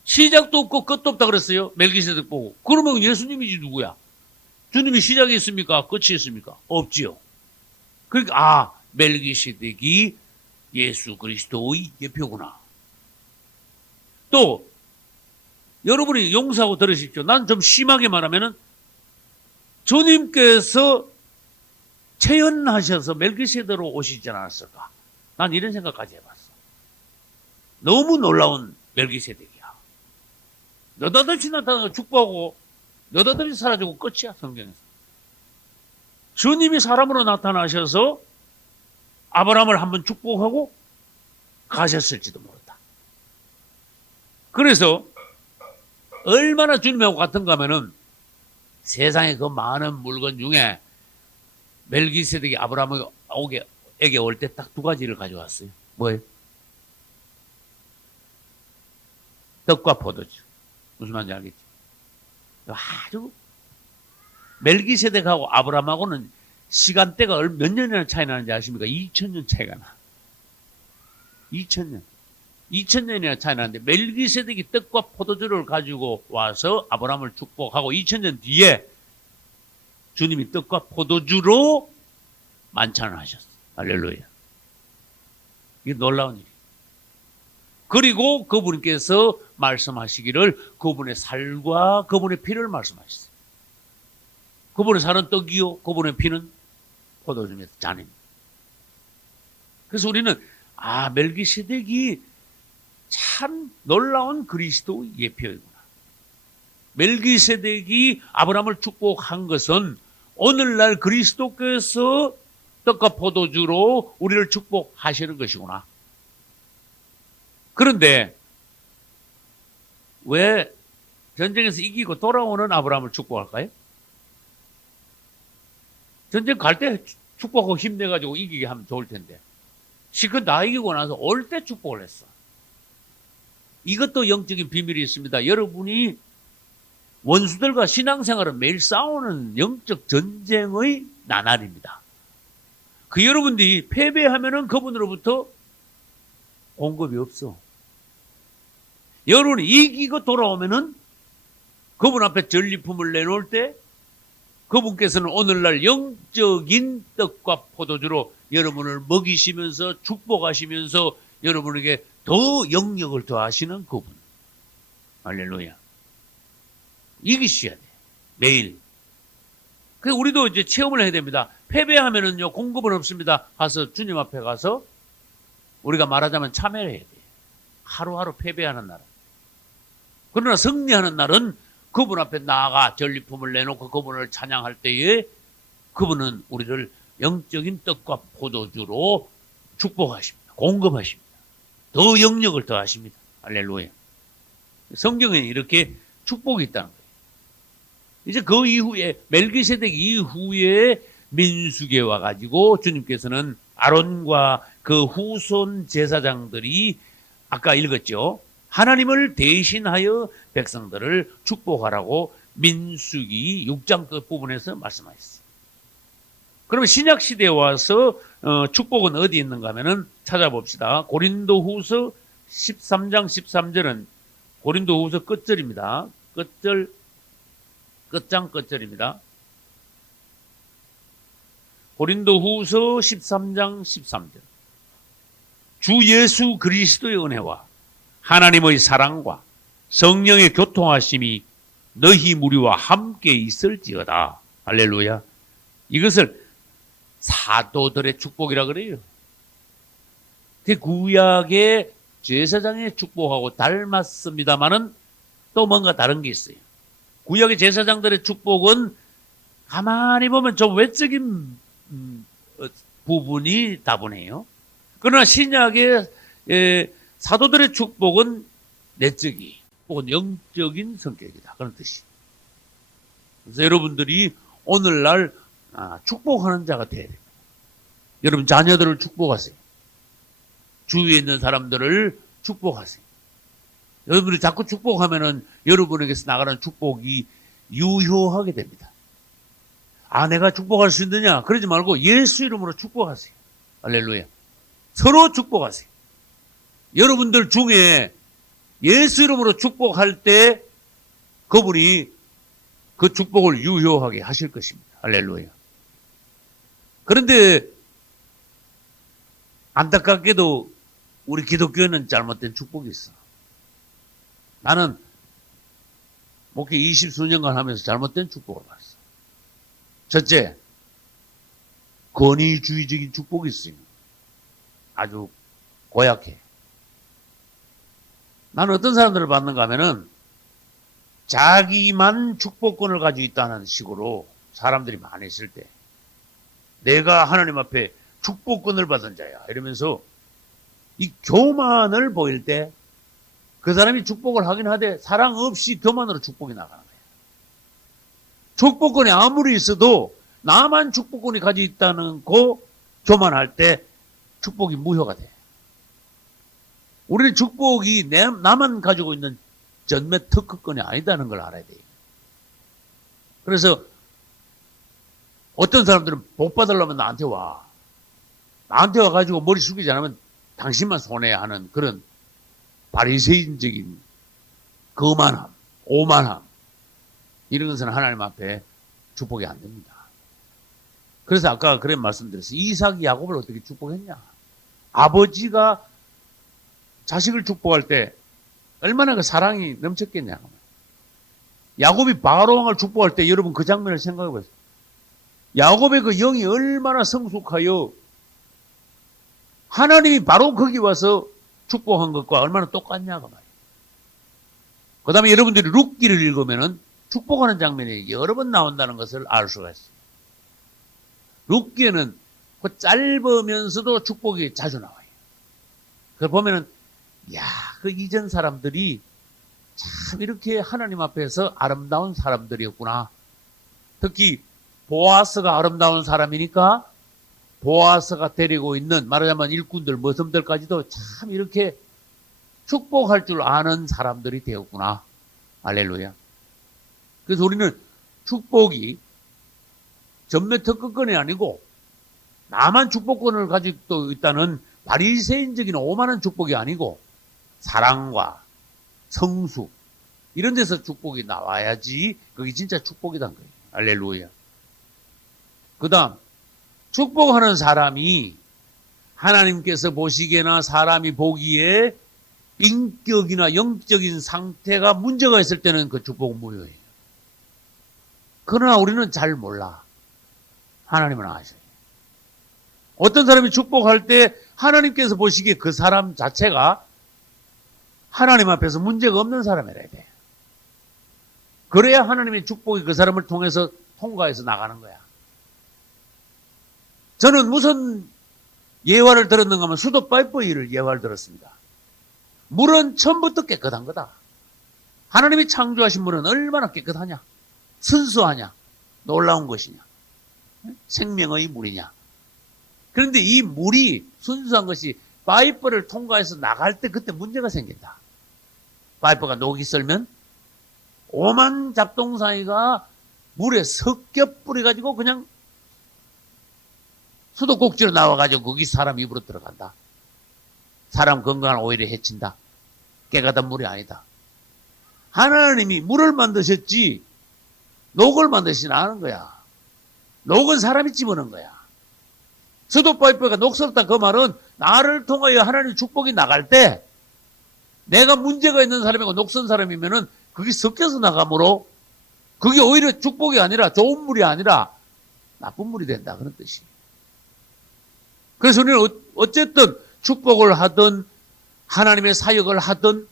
시작도 없고 끝도 없다 그랬어요. 멜기세덱 보고. 그러면 예수님이지 누구야? 주님이 시작이 있습니까? 끝이 있습니까? 없지요. 그러니까 멜기세덱이 예수 그리스도의 예표구나. 또 여러분이 용서하고 들으십시오. 난 좀 심하게 말하면은 주님께서 체현하셔서 멜기세덱으로 오시지 않았을까? 난 이런 생각까지 해봤어. 너무 놀라운 멜기세덱이야. 느닷없이 나타나서 축복하고 느닷없이 사라지고 끝이야, 성경에서. 주님이 사람으로 나타나셔서 아브라함을 한번 축복하고 가셨을지도 모른다. 그래서 얼마나 주님하고 같은가 하면은 세상에 그 많은 물건 중에 멜기세덱이 아브라함에게 올 때 딱 두 가지를 가져왔어요. 뭐예요? 떡과 포도주. 무슨 말인지 알겠지? 아주 멜기세덱하고 아브라함하고는 시간대가 몇 년이나 차이 나는지 아십니까? 2000년 차이가 나. 2000년. 2000년이나 차이 나는데 멜기세덱이 떡과 포도주를 가지고 와서 아브라함을 축복하고 2000년 뒤에 주님이 떡과 포도주로 만찬을 하셨어요. 할렐루야. 이게 놀라운 일이에요. 그리고 그분께서 말씀하시기를 그분의 살과 그분의 피를 말씀하셨어요. 그분의 살은 떡이요, 그분의 피는 포도주의 잔입니다. 그래서 우리는 멜기세덱이 참 놀라운 그리스도의 예표이구나. 멜기세덱이 아브라함을 축복한 것은 오늘날 그리스도께서 떡과 포도주로 우리를 축복하시는 것이구나. 그런데 왜 전쟁에서 이기고 돌아오는 아브라함을 축복할까요? 전쟁 갈 때 축복하고 힘내가지고 이기게 하면 좋을 텐데 실컷 다 이기고 나서 올 때 축복을 했어. 이것도 영적인 비밀이 있습니다. 여러분이 원수들과 신앙생활은 매일 싸우는 영적 전쟁의 나날입니다. 그 여러분들이 패배하면은 그분으로부터 공급이 없어. 여러분이 이기고 돌아오면은 그분 앞에 전리품을 내놓을 때 그분께서는 오늘날 영적인 떡과 포도주로 여러분을 먹이시면서 축복하시면서 여러분에게 더 영역을 더하시는 그분. 할렐루야. 이기셔야 돼. 매일. 그래서 우리도 이제 체험을 해야 됩니다. 패배하면은요, 공급은 없습니다. 가서 주님 앞에 가서 우리가 말하자면 참회를 해야 돼. 하루하루 패배하는 날은. 그러나 승리하는 날은 그분 앞에 나아가 전리품을 내놓고 그분을 찬양할 때에 그분은 우리를 영적인 떡과 포도주로 축복하십니다. 공급하십니다. 더 영역을 더하십니다. 할렐루야. 성경에 이렇게 축복이 있다는 거예요. 이제 그 이후에 멜기세덱 이후에 민수기에 와가지고 주님께서는 아론과 그 후손 제사장들이 아까 읽었죠. 하나님을 대신하여 백성들을 축복하라고 민수기 6장 끝부분에서 말씀하셨어요. 그러면 신약시대에 와서 축복은 어디 있는가 하면은 찾아봅시다. 고린도후서 13장 13절은 고린도후서 끝절입니다. 끝장 끝절입니다. 고린도후서 13장 13절. 주 예수 그리스도의 은혜와 하나님의 사랑과 성령의 교통하심이 너희 무리와 함께 있을지어다. 할렐루야. 이것을 사도들의 축복이라 그래요. 구약의 제사장의 축복하고 닮았습니다만은 또 뭔가 다른 게 있어요. 구약의 제사장들의 축복은 가만히 보면 좀 외적인 부분이 다분해요. 그러나 신약의 사도들의 축복은 내적이 혹은 영적인 성격이다. 그런 뜻이. 그래서 여러분들이 오늘날 축복하는 자가 돼야 됩니다. 여러분 자녀들을 축복하세요. 주위에 있는 사람들을 축복하세요. 여러분들이 자꾸 축복하면은 여러분에게서 나가는 축복이 유효하게 됩니다. 내가 축복할 수 있느냐? 그러지 말고 예수 이름으로 축복하세요. 할렐루야. 서로 축복하세요. 여러분들 중에 예수 이름으로 축복할 때 그분이 그 축복을 유효하게 하실 것입니다. 할렐루야. 그런데 안타깝게도 우리 기독교에는 잘못된 축복이 있어. 나는 목회 20수년간 하면서 잘못된 축복을 봤어. 첫째, 권위주의적인 축복이 있어요. 아주 고약해. 나는 어떤 사람들을 받는가 하면은 자기만 축복권을 가지고 있다는 식으로 사람들이 많이 있을 때 내가 하나님 앞에 축복권을 받은 자야 이러면서 이 교만을 보일 때 그 사람이 축복을 하긴 하되 사랑 없이 교만으로 축복이 나가는 거야. 축복권이 아무리 있어도 나만 축복권이 가지고 있다는 거 교만할 때 축복이 무효가 돼. 우리는 축복이 나만 가지고 있는 전매 특허권이 아니다는 걸 알아야 돼요. 그래서 어떤 사람들은 복 받으려면 나한테 와. 나한테 와가지고 머리 숙이지 않으면 당신만 손해야 하는 그런 바리새인적인 거만함, 오만함 이런 것은 하나님 앞에 축복이 안 됩니다. 그래서 아까 그런 말씀드렸어요. 이삭이 야곱을 어떻게 축복했냐. 아버지가 자식을 축복할 때 얼마나 그 사랑이 넘쳤겠냐. 야곱이 바로 왕을 축복할 때 여러분 그 장면을 생각해 보세요. 야곱의 그 영이 얼마나 성숙하여 하나님이 바로 거기 와서 축복한 것과 얼마나 똑같냐고 말이에요. 그 다음에 여러분들이 룻기를 읽으면은 축복하는 장면이 여러 번 나온다는 것을 알 수가 있어요. 룻기에는 그 짧으면서도 축복이 자주 나와요. 그걸 보면은, 그 이전 사람들이 참 이렇게 하나님 앞에서 아름다운 사람들이었구나. 특히 보아스가 아름다운 사람이니까 보아스가 데리고 있는 말하자면 일꾼들, 머슴들까지도 참 이렇게 축복할 줄 아는 사람들이 되었구나. 할렐루야. 그래서 우리는 축복이 전매 특허권이 아니고 나만 축복권을 가지고 있다는 바리새인적인 오만한 축복이 아니고 사랑과 성숙 이런 데서 축복이 나와야지 그게 진짜 축복이란 거예요. 할렐루야. 그 다음 축복하는 사람이 하나님께서 보시기에나 사람이 보기에 인격이나 영적인 상태가 문제가 있을 때는 그 축복은 무효예요. 그러나 우리는 잘 몰라. 하나님은 아셔요. 어떤 사람이 축복할 때 하나님께서 보시기에 그 사람 자체가 하나님 앞에서 문제가 없는 사람이라야 돼. 그래야 하나님의 축복이 그 사람을 통해서 통과해서 나가는 거야. 저는 무슨 예화를 들었는가 하면 수도 파이프 일을 예화를 들었습니다. 물은 처음부터 깨끗한 거다. 하나님이 창조하신 물은 얼마나 깨끗하냐? 순수하냐? 놀라운 것이냐? 생명의 물이냐? 그런데 이 물이 순수한 것이 파이프를 통과해서 나갈 때 그때 문제가 생긴다. 파이프가 녹이 슬면 오만 잡동사니가 물에 섞여 뿌려가지고 그냥 수도꼭지로 나와가지고 거기 사람 입으로 들어간다. 사람 건강을 오히려 해친다. 깨끗한 물이 아니다. 하나님이 물을 만드셨지 녹을 만드시진 않은 거야. 녹은 사람이 집어넣은 거야. 수도 파이프가 녹슬었다 그 말은 나를 통하여 하나님의 축복이 나갈 때 내가 문제가 있는 사람이고 녹슨 사람이면은 그게 섞여서 나가므로 그게 오히려 축복이 아니라 좋은 물이 아니라 나쁜 물이 된다 그런 뜻이에요. 그래서 우리는 어쨌든 축복을 하든 하나님의 사역을 하든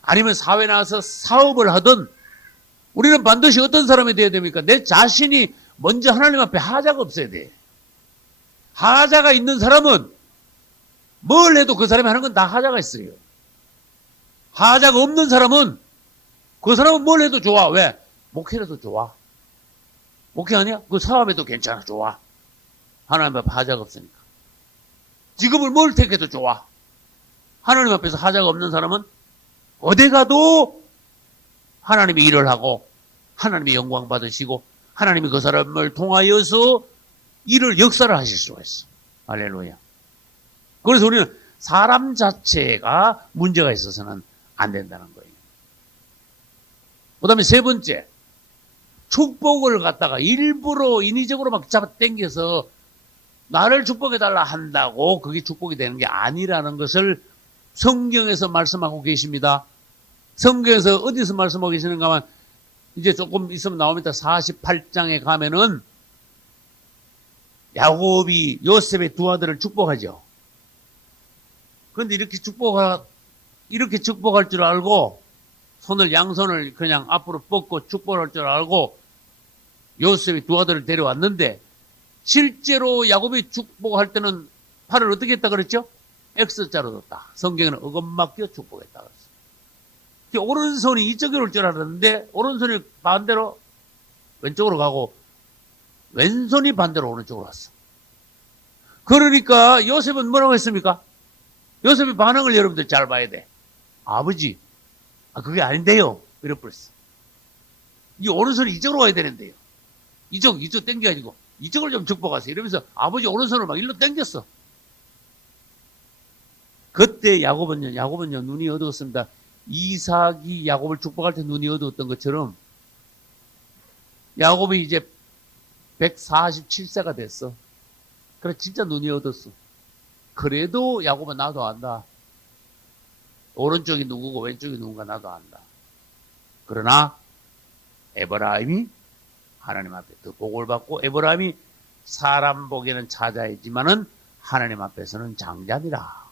아니면 사회에 나와서 사업을 하든 우리는 반드시 어떤 사람이 되어야 됩니까? 내 자신이 먼저 하나님 앞에 하자가 없어야 돼. 하자가 있는 사람은 뭘 해도 그 사람이 하는 건 다 하자가 있어요. 하자가 없는 사람은 그 사람은 뭘 해도 좋아. 왜? 목회라도 좋아. 목회 아니야? 그 사업에도 괜찮아. 좋아. 하나님 앞에 하자가 없으니까. 직업을 뭘 택해도 좋아. 하나님 앞에서 하자가 없는 사람은 어디 가도 하나님이 일을 하고 하나님이 영광 받으시고 하나님이 그 사람을 통하여서 일을 역사를 하실 수가 있어. 할렐루야. 그래서 우리는 사람 자체가 문제가 있어서는 안 된다는 거예요. 그 다음에 세 번째, 축복을 갖다가 일부러 인위적으로 막 잡아당겨서 나를 축복해달라 한다고 그게 축복이 되는 게 아니라는 것을 성경에서 말씀하고 계십니다. 성경에서 어디서 말씀하고 계시는가 하면 이제 조금 있으면 나옵니다. 48장에 가면은 야곱이 요셉의 두 아들을 축복하죠. 그런데 이렇게 축복할 줄 알고 양손을 그냥 앞으로 뻗고 축복할 줄 알고 요셉이 두 아들을 데려왔는데 실제로 야곱이 축복할 때는 팔을 어떻게 했다 그랬죠? X자로 뒀다. 성경에는 어금맞겨 축복했다 그랬어요. 오른손이 이쪽으로 올 줄 알았는데 오른손이 반대로 왼쪽으로 가고 왼손이 반대로 오른쪽으로 왔어. 그러니까 요셉은 뭐라고 했습니까? 요셉의 반응을 여러분들 잘 봐야 돼. 아버지, 그게 아닌데요. 이래버렸어. 이 오른손이 이쪽으로 와야 되는데요. 이쪽 당겨가지고 이쪽을 좀 축복하세요. 이러면서 아버지 오른손을 막 일로 당겼어. 그때 야곱은요 눈이 어두웠습니다. 이삭이 야곱을 축복할 때 눈이 어두웠던 것처럼 야곱이 이제 147세가 됐어. 그래 진짜 눈이 어두웠어. 그래도 야곱은 나도 안다. 오른쪽이 누구고 왼쪽이 누군가 나도 안다. 그러나 에브라임이 하나님 앞에 더 복을 받고 에브라임이 사람 보기에는 자자이지만은 하나님 앞에서는 장자니라.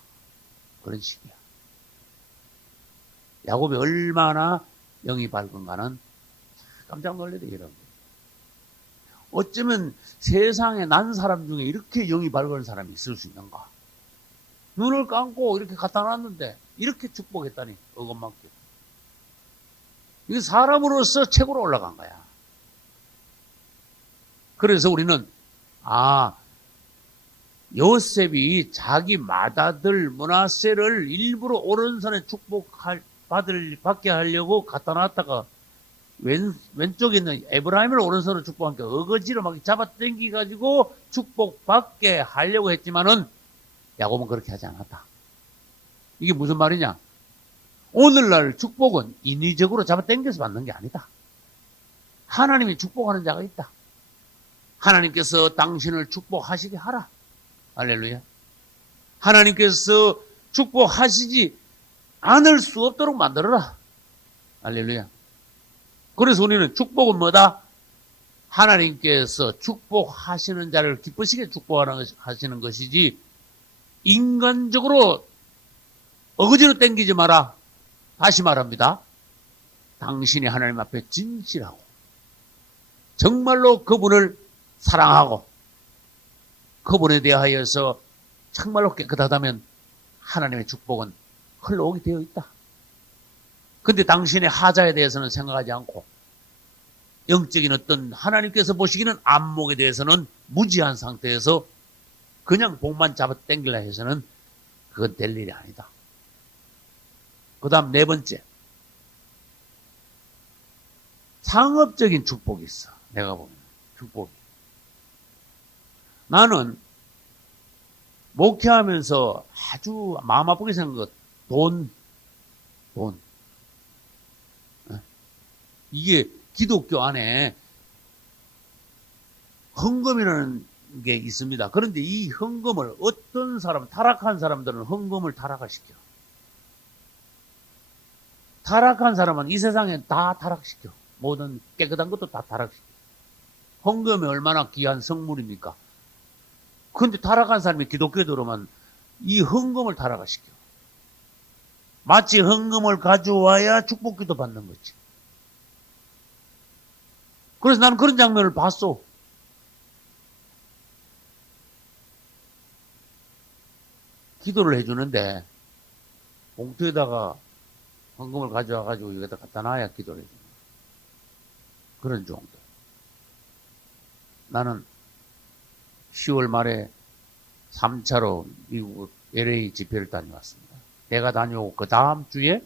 그런 식이야. 야곱이 얼마나 영이 밝은가는 깜짝 놀래야 되겠다. 어쩌면 세상에 난 사람 중에 이렇게 영이 밝은 사람이 있을 수 있는가? 눈을 감고 이렇게 갖다 놨는데 이렇게 축복했다니 어금맞게. 이게 사람으로서 최고로 올라간 거야. 그래서 우리는 요셉이 자기 맏아들 므낫세를 일부러 오른손에 받게 하려고 갖다 놨다가 왼쪽에 있는 에브라임을 오른손으로 축복한 게 어거지로 막 잡아당기가지고 축복받게 하려고 했지만은 야곱은 그렇게 하지 않았다. 이게 무슨 말이냐? 오늘날 축복은 인위적으로 잡아당겨서 받는 게 아니다. 하나님이 축복하는 자가 있다. 하나님께서 당신을 축복하시게 하라. 할렐루야. 하나님께서 축복하시지 않을 수 없도록 만들어라. 할렐루야. 그래서 우리는 축복은 뭐다? 하나님께서 축복하시는 자를 기쁘시게 축복하시는 것이지 인간적으로 어거지로 땡기지 마라. 다시 말합니다. 당신이 하나님 앞에 진실하고 정말로 그분을 사랑하고 그분에 대하여서 정말로 깨끗하다면 하나님의 축복은 흘러오게 되어 있다. 근데 당신의 하자에 대해서는 생각하지 않고 영적인 어떤 하나님께서 보시기는 안목에 대해서는 무지한 상태에서 그냥 복만 잡아 당기려 해서는 그건 될 일이 아니다. 그 다음 네 번째. 상업적인 축복이 있어. 내가 보면 축복이. 나는 목회하면서 아주 마음 아프게 생각한 것, 돈. 이게 기독교 안에 헌금이라는 게 있습니다. 그런데 이 헌금을 어떤 사람, 타락한 사람들은 헌금을 타락을 시켜. 타락한 사람은 이 세상에 다 타락시켜. 모든 깨끗한 것도 다 타락시켜. 헌금이 얼마나 귀한 성물입니까? 그런데 타락한 사람이 기독교에 들어오면 이 헌금을 타락을 시켜. 마치 헌금을 가져와야 축복기도 받는 거지. 그래서 나는 그런 장면을 봤어. 기도를 해주는데 봉투에다가 헌금을 가져와가지고 여기다 갖다 놔야 기도를 해주는 그런 정도. 나는 10월 말에 3차로 미국 LA 집회를 다녀왔습니다. 내가 다녀오고 그 다음 주에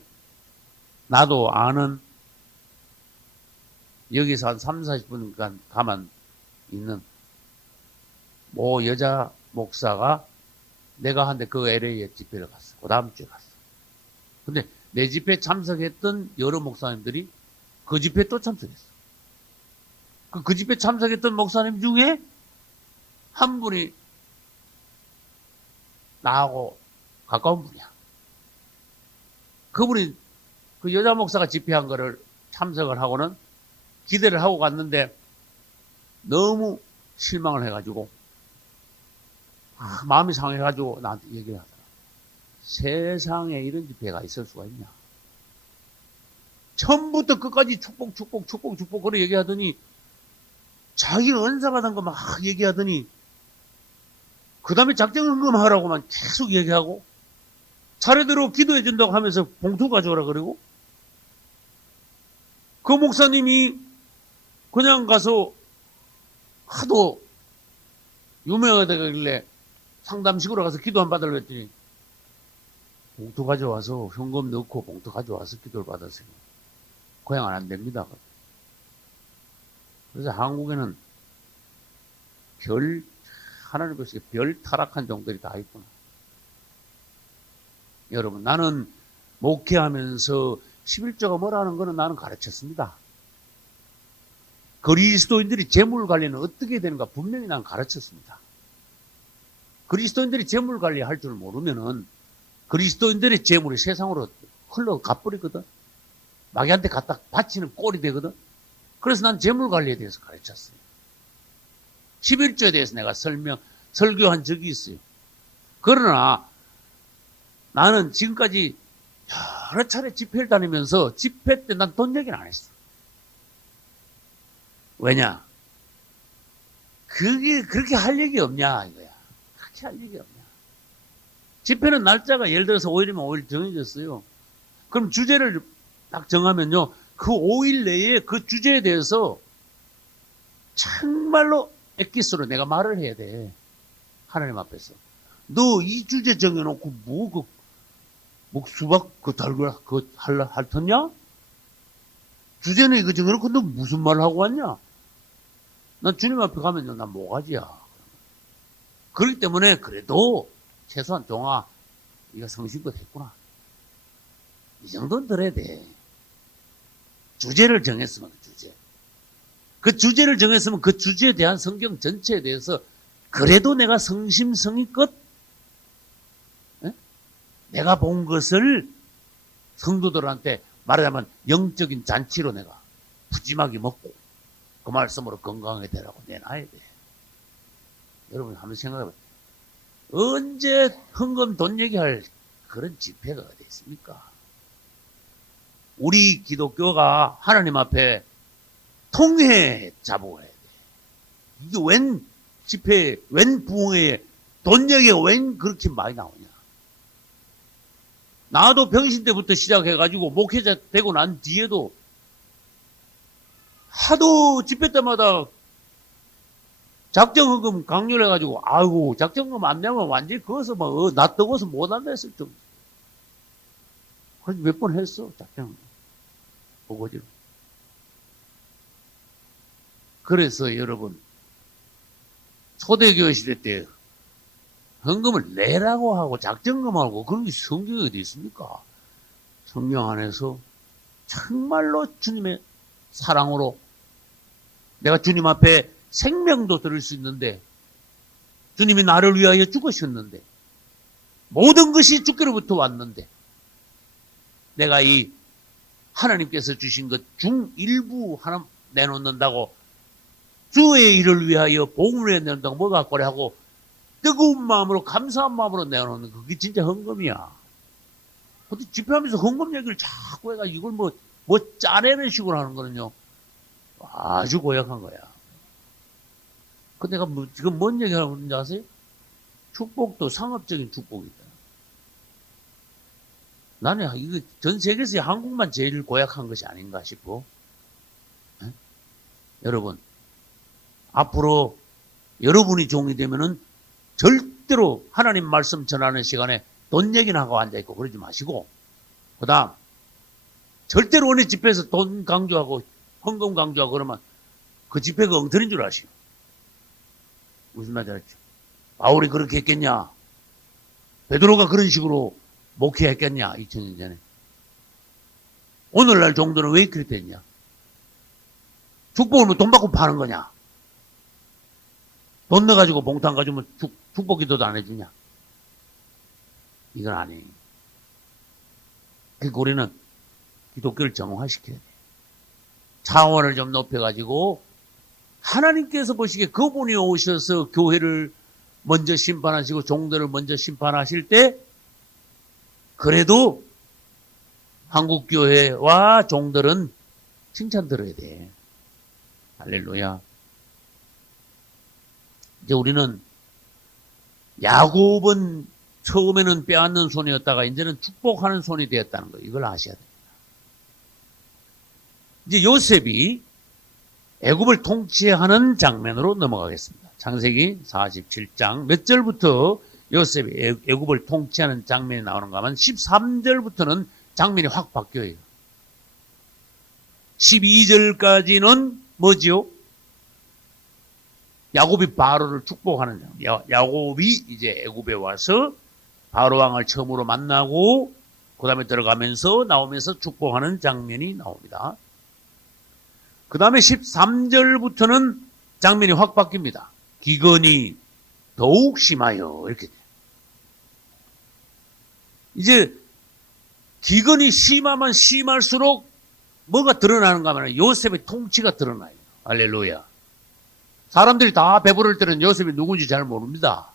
나도 아는 여기서 한 3, 40분 가만 있는 모 여자 목사가 내가 한데 그 LA에 집회를 갔어. 그 다음 주에 갔어. 근데 내 집회에 참석했던 여러 목사님들이 그 집회에 또 참석했어. 그 집회에 참석했던 목사님 중에 한 분이 나하고 가까운 분이야. 그분이 그 여자 목사가 집회한 거를 참석을 하고는 기대를 하고 갔는데 너무 실망을 해가지고 마음이 상해가지고 나한테 얘기를 하더라. 세상에 이런 집회가 있을 수가 있냐. 처음부터 끝까지 축복 그렇게 얘기하더니 자기가 은사 받은 거 막 얘기하더니 그 다음에 작정 헌금하라고만 계속 얘기하고 차례대로 기도해 준다고 하면서 봉투 가져오라 그러고 그 목사님이 그냥 가서 하도 유명하다길래 상담식으로 가서 기도 안 받으려고 했더니 봉투 가져와서 현금 넣고 봉투 가져와서 기도를 받았어요. 고향은 안 됩니다. 그래서 한국에는 하나님 보시기에 별 타락한 종들이 다 있구나. 여러분, 나는 목회하면서 11조가 뭐라는 거는 나는 가르쳤습니다. 그리스도인들이 재물 관리는 어떻게 되는가 분명히 나는 가르쳤습니다. 그리스도인들이 재물 관리할 줄 모르면은 그리스도인들의 재물이 세상으로 흘러 가버리거든. 마귀한테 갖다 바치는 꼴이 되거든. 그래서 난 재물 관리에 대해서 가르쳤어요. 11조에 대해서 내가 설교한 적이 있어요. 그러나 나는 지금까지 여러 차례 집회를 다니면서 집회 때 난 돈 얘기는 안 했어. 왜냐? 그게 그렇게 할 얘기 없냐 이거야. 그렇게 할 얘기 없냐. 집회는 날짜가 예를 들어서 5일이면 5일 정해졌어요. 그럼 주제를 딱 정하면요. 그 5일 내에 그 주제에 대해서 정말로 엑기스로 내가 말을 해야 돼. 하나님 앞에서. 너 이 주제 정해놓고 수박 달고라 할 터냐? 주제는 이거 정해놓고 너 무슨 말 하고 왔냐? 난 주님 앞에 가면요, 난 모가지야. 그렇기 때문에 그래도 최소한 종아, 네가 성심껏 했구나. 이 정도는 들어야 돼. 주제를 정했으면 그 주제를 정했으면 그 주제에 대한 성경 전체에 대해서 그래도 내가 성심성의껏 내가 본 것을 성도들한테 말하자면 영적인 잔치로 내가 푸짐하게 먹고 그 말씀으로 건강하게 되라고 내놔야 돼. 여러분 한번 생각해봐요. 언제 헌금 돈 얘기할 그런 집회가 어디 있습니까? 우리 기독교가 하나님 앞에 통회 잡아야 돼. 이게 웬 집회, 웬 부흥회에 돈 얘기가 웬 그렇게 많이 나오냐. 나도 병신 때부터 시작해가지고 목회자 되고 난 뒤에도 하도 집회 때마다 작정헌금 강요를 해가지고, 아이고, 작정헌금 안 내면 완전히 그것서 막, 낯뜨거워서 못한다 했을 정도. 그래서 몇 번 했어, 작정헌금. 보고지로. 그래서 여러분, 초대교회 시대 때 헌금을 내라고 하고 작정금하고 그런 게 성경에 어디 있습니까? 성경 안에서 정말로 주님의 사랑으로 내가 주님 앞에 생명도 드릴 수 있는데 주님이 나를 위하여 죽으셨는데 모든 것이 주께로부터 왔는데 내가 이 하나님께서 주신 것 중 일부 하나 내놓는다고 주의 일을 위하여 복음을 내놓는다고 뭐가 그래 하고 뜨거운 마음으로 감사한 마음으로 내놓는 거 그게 진짜 헌금이야. 어디 집회하면서 헌금 얘기를 자꾸 해가지고 이걸 뭐 짜내는 식으로 하는 거는요 아주 고약한 거야. 그 내가 지금 뭔 얘기하고 있는지 아세요? 축복도 상업적인 축복이 있다. 나는 이거 전 세계에서 한국만 제일 고약한 것이 아닌가 싶어. 에? 여러분, 앞으로 여러분이 종이 되면은 절대로 하나님 말씀 전하는 시간에 돈 얘기나 하고 앉아있고 그러지 마시고, 그 다음, 절대로 어느 집회에서 돈 강조하고 헌금 강조하고 그러면 그 집회가 엉터리인 줄 아시오. 무슨 말인지 알죠? 바울이 그렇게 했겠냐? 베드로가 그런 식으로 목회했겠냐? 2000년 전에. 오늘날 정도는 왜 그렇게 됐냐? 축복을 뭐 돈 받고 파는 거냐? 돈 넣어가지고 봉탄 가지고 축복 기도도 안 해주냐? 이건 아니에요. 그러니까 우리는 기독교를 정화시켜야 돼. 차원을 좀 높여가지고 하나님께서 보시기에 그분이 오셔서 교회를 먼저 심판하시고 종들을 먼저 심판하실 때 그래도 한국교회와 종들은 칭찬 들어야 돼. 할렐루야. 이제 우리는 야곱은 처음에는 빼앗는 손이었다가 이제는 축복하는 손이 되었다는 거 이걸 아셔야 됩니다. 이제 요셉이 애굽을 통치하는 장면으로 넘어가겠습니다. 창세기 47장 몇 절부터 요셉이 애굽을 통치하는 장면이 나오는가 하면 13절부터는 장면이 확 바뀌어요. 12절까지는 뭐지요? 야곱이 바로를 축복하는 장면. 야곱이 이제 애굽에 와서 바로 왕을 처음으로 만나고 그 다음에 들어가면서 나오면서 축복하는 장면이 나옵니다. 그 다음에 13절부터는 장면이 확 바뀝니다. 기근이 더욱 심하여 이렇게 돼요. 이제 기근이 심하면 심할수록 뭐가 드러나는가 하면 요셉의 통치가 드러나요. 할렐루야. 사람들이 다 배부를 때는 요셉이 누군지 잘 모릅니다.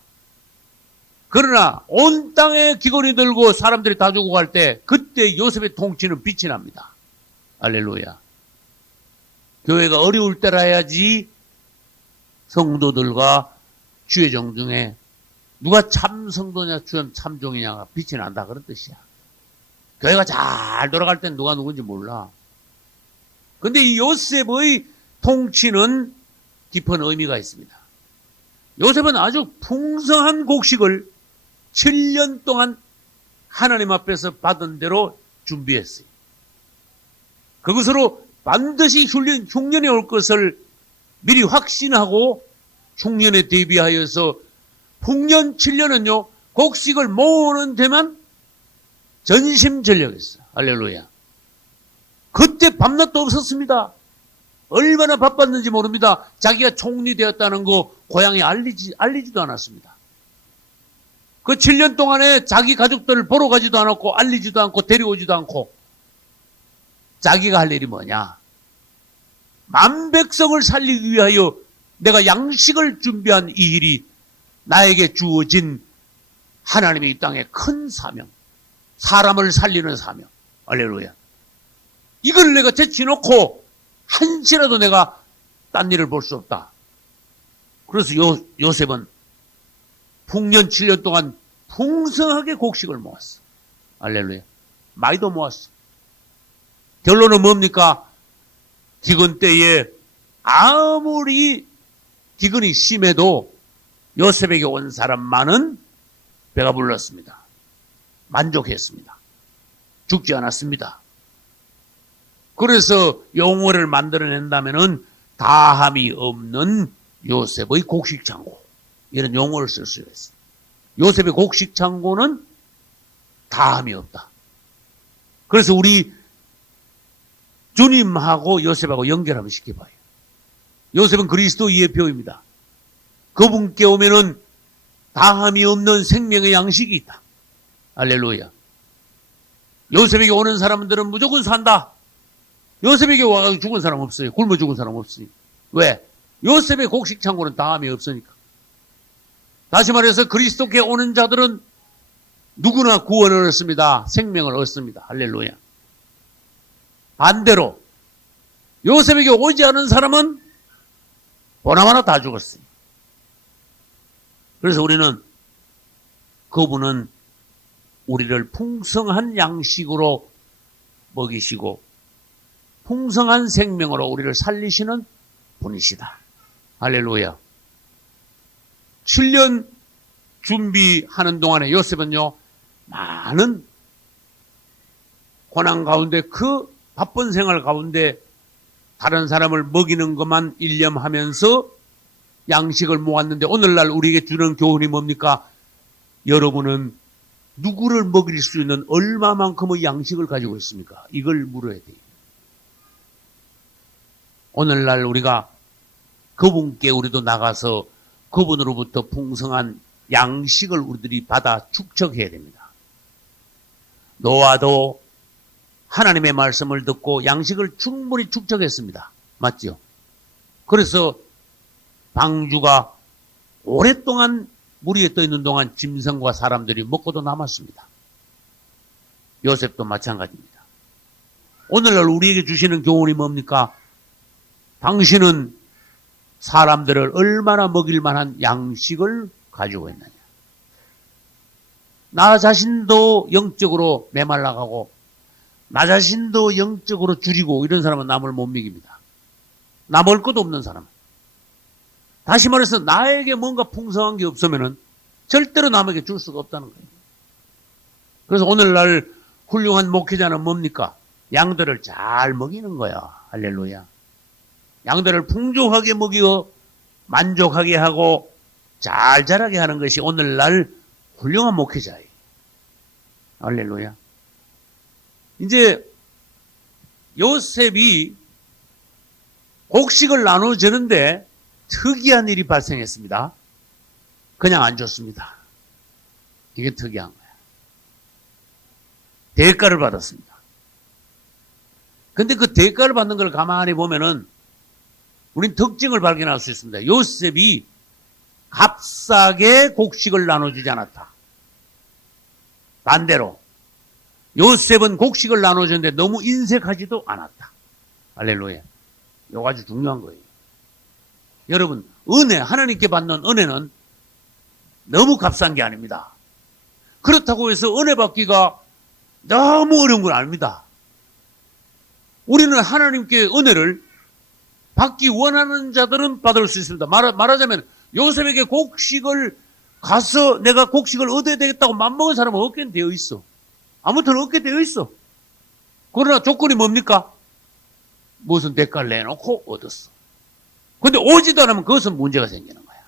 그러나 온 땅에 기근이 들고 사람들이 다 죽어갈 때 그때 요셉의 통치는 빛이 납니다. 할렐루야. 교회가 어려울 때라 해야지 성도들과 주의 종 중에 누가 참 성도냐 참 종이냐가 빛이 난다 그런 뜻이야. 교회가 잘 돌아갈 땐 누가 누군지 몰라. 근데 이 요셉의 통치는 깊은 의미가 있습니다. 요셉은 아주 풍성한 곡식을 7년 동안 하나님 앞에서 받은 대로 준비했어요. 그것으로 반드시 흉년이 올 것을 미리 확신하고 흉년에 대비하여서 풍년 7년은요 곡식을 모으는 데만 전심전력했어요. 할렐루야. 그때 밤낮도 없었습니다. 얼마나 바빴는지 모릅니다. 자기가 총리 되었다는 거 고향에 알리지도 않았습니다. 그 7년 동안에 자기 가족들을 보러 가지도 않았고 알리지도 않고 데려오지도 않고 자기가 할 일이 뭐냐? 만백성을 살리기 위하여 내가 양식을 준비한 이 일이 나에게 주어진 하나님의 이 땅의 큰 사명, 사람을 살리는 사명. 할렐루야. 이걸 내가 제치놓고 한시라도 내가 딴 일을 볼 수 없다. 그래서 요셉은 풍년 7년 동안 풍성하게 곡식을 모았어. 할렐루야. 많이도 모았어. 결론은 뭡니까? 기근 때에 아무리 기근이 심해도 요셉에게 온 사람만은 배가 불렀습니다. 만족했습니다. 죽지 않았습니다. 그래서 용어를 만들어낸다면은 다함이 없는 요셉의 곡식창고, 이런 용어를 쓸 수가 있어요. 요셉의 곡식창고는 다함이 없다. 그래서 우리 주님하고 요셉하고 연결 한번 시켜봐요. 요셉은 그리스도 예표입니다. 그분께 오면은 다함이 없는 생명의 양식이 있다. 할렐루야. 요셉에게 오는 사람들은 무조건 산다. 요셉에게 와가지고 죽은 사람 없어요. 굶어 죽은 사람 없어요. 왜? 요셉의 곡식 창고는 다함이 없으니까. 다시 말해서 그리스도께 오는 자들은 누구나 구원을 얻습니다. 생명을 얻습니다. 할렐루야. 반대로 요셉에게 오지 않은 사람은 보나마나 다 죽었어요. 그래서 우리는 그분은 우리를 풍성한 양식으로 먹이시고 풍성한 생명으로 우리를 살리시는 분이시다. 할렐루야. 7년 준비하는 동안에 요셉은요, 많은 고난 가운데, 그 바쁜 생활 가운데 다른 사람을 먹이는 것만 일념하면서 양식을 모았는데, 오늘날 우리에게 주는 교훈이 뭡니까? 여러분은 누구를 먹일 수 있는 얼마만큼의 양식을 가지고 있습니까? 이걸 물어야 돼요. 오늘날 우리가 그분께 우리도 나가서 그분으로부터 풍성한 양식을 우리들이 받아 축적해야 됩니다. 노아도 하나님의 말씀을 듣고 양식을 충분히 축적했습니다. 맞죠? 그래서 방주가 오랫동안 물 위에 떠 있는 동안 짐승과 사람들이 먹고도 남았습니다. 요셉도 마찬가지입니다. 오늘날 우리에게 주시는 교훈이 뭡니까? 당신은 사람들을 얼마나 먹일 만한 양식을 가지고 있느냐. 나 자신도 영적으로 메말라가고 나 자신도 영적으로 줄이고 이런 사람은 남을 못 먹입니다. 나 먹을 것도 없는 사람. 다시 말해서 나에게 뭔가 풍성한 게 없으면은 절대로 남에게 줄 수가 없다는 거예요. 그래서 오늘날 훌륭한 목회자는 뭡니까? 양들을 잘 먹이는 거야. 할렐루야. 양들을 풍족하게 먹여 만족하게 하고 잘 자라게 하는 것이 오늘날 훌륭한 목회자예요. 할렐루야. 이제 요셉이 곡식을 나눠주는데 특이한 일이 발생했습니다. 그냥 안 줬습니다. 이게 특이한 거야. 대가를 받았습니다. 근데 그 대가를 받는 걸 가만히 보면은 우린 특징을 발견할 수 있습니다. 요셉이 값싸게 곡식을 나눠주지 않았다. 반대로 요셉은 곡식을 나눠주는데 너무 인색하지도 않았다. 할렐루야. 이거 아주 중요한 거예요. 여러분, 은혜, 하나님께 받는 은혜는 너무 값싼 게 아닙니다. 그렇다고 해서 은혜 받기가 너무 어려운 건 아닙니다. 우리는 하나님께 은혜를 받기 원하는 자들은 받을 수 있습니다. 말하자면 요셉에게 곡식을 가서 내가 곡식을 얻어야 되겠다고 맘먹은 사람은 얻게 되어 있어. 아무튼 얻게 되어 있어. 그러나 조건이 뭡니까? 무슨 대가를 내놓고 얻었어. 근데 오지도 않으면 그것은 문제가 생기는 거야.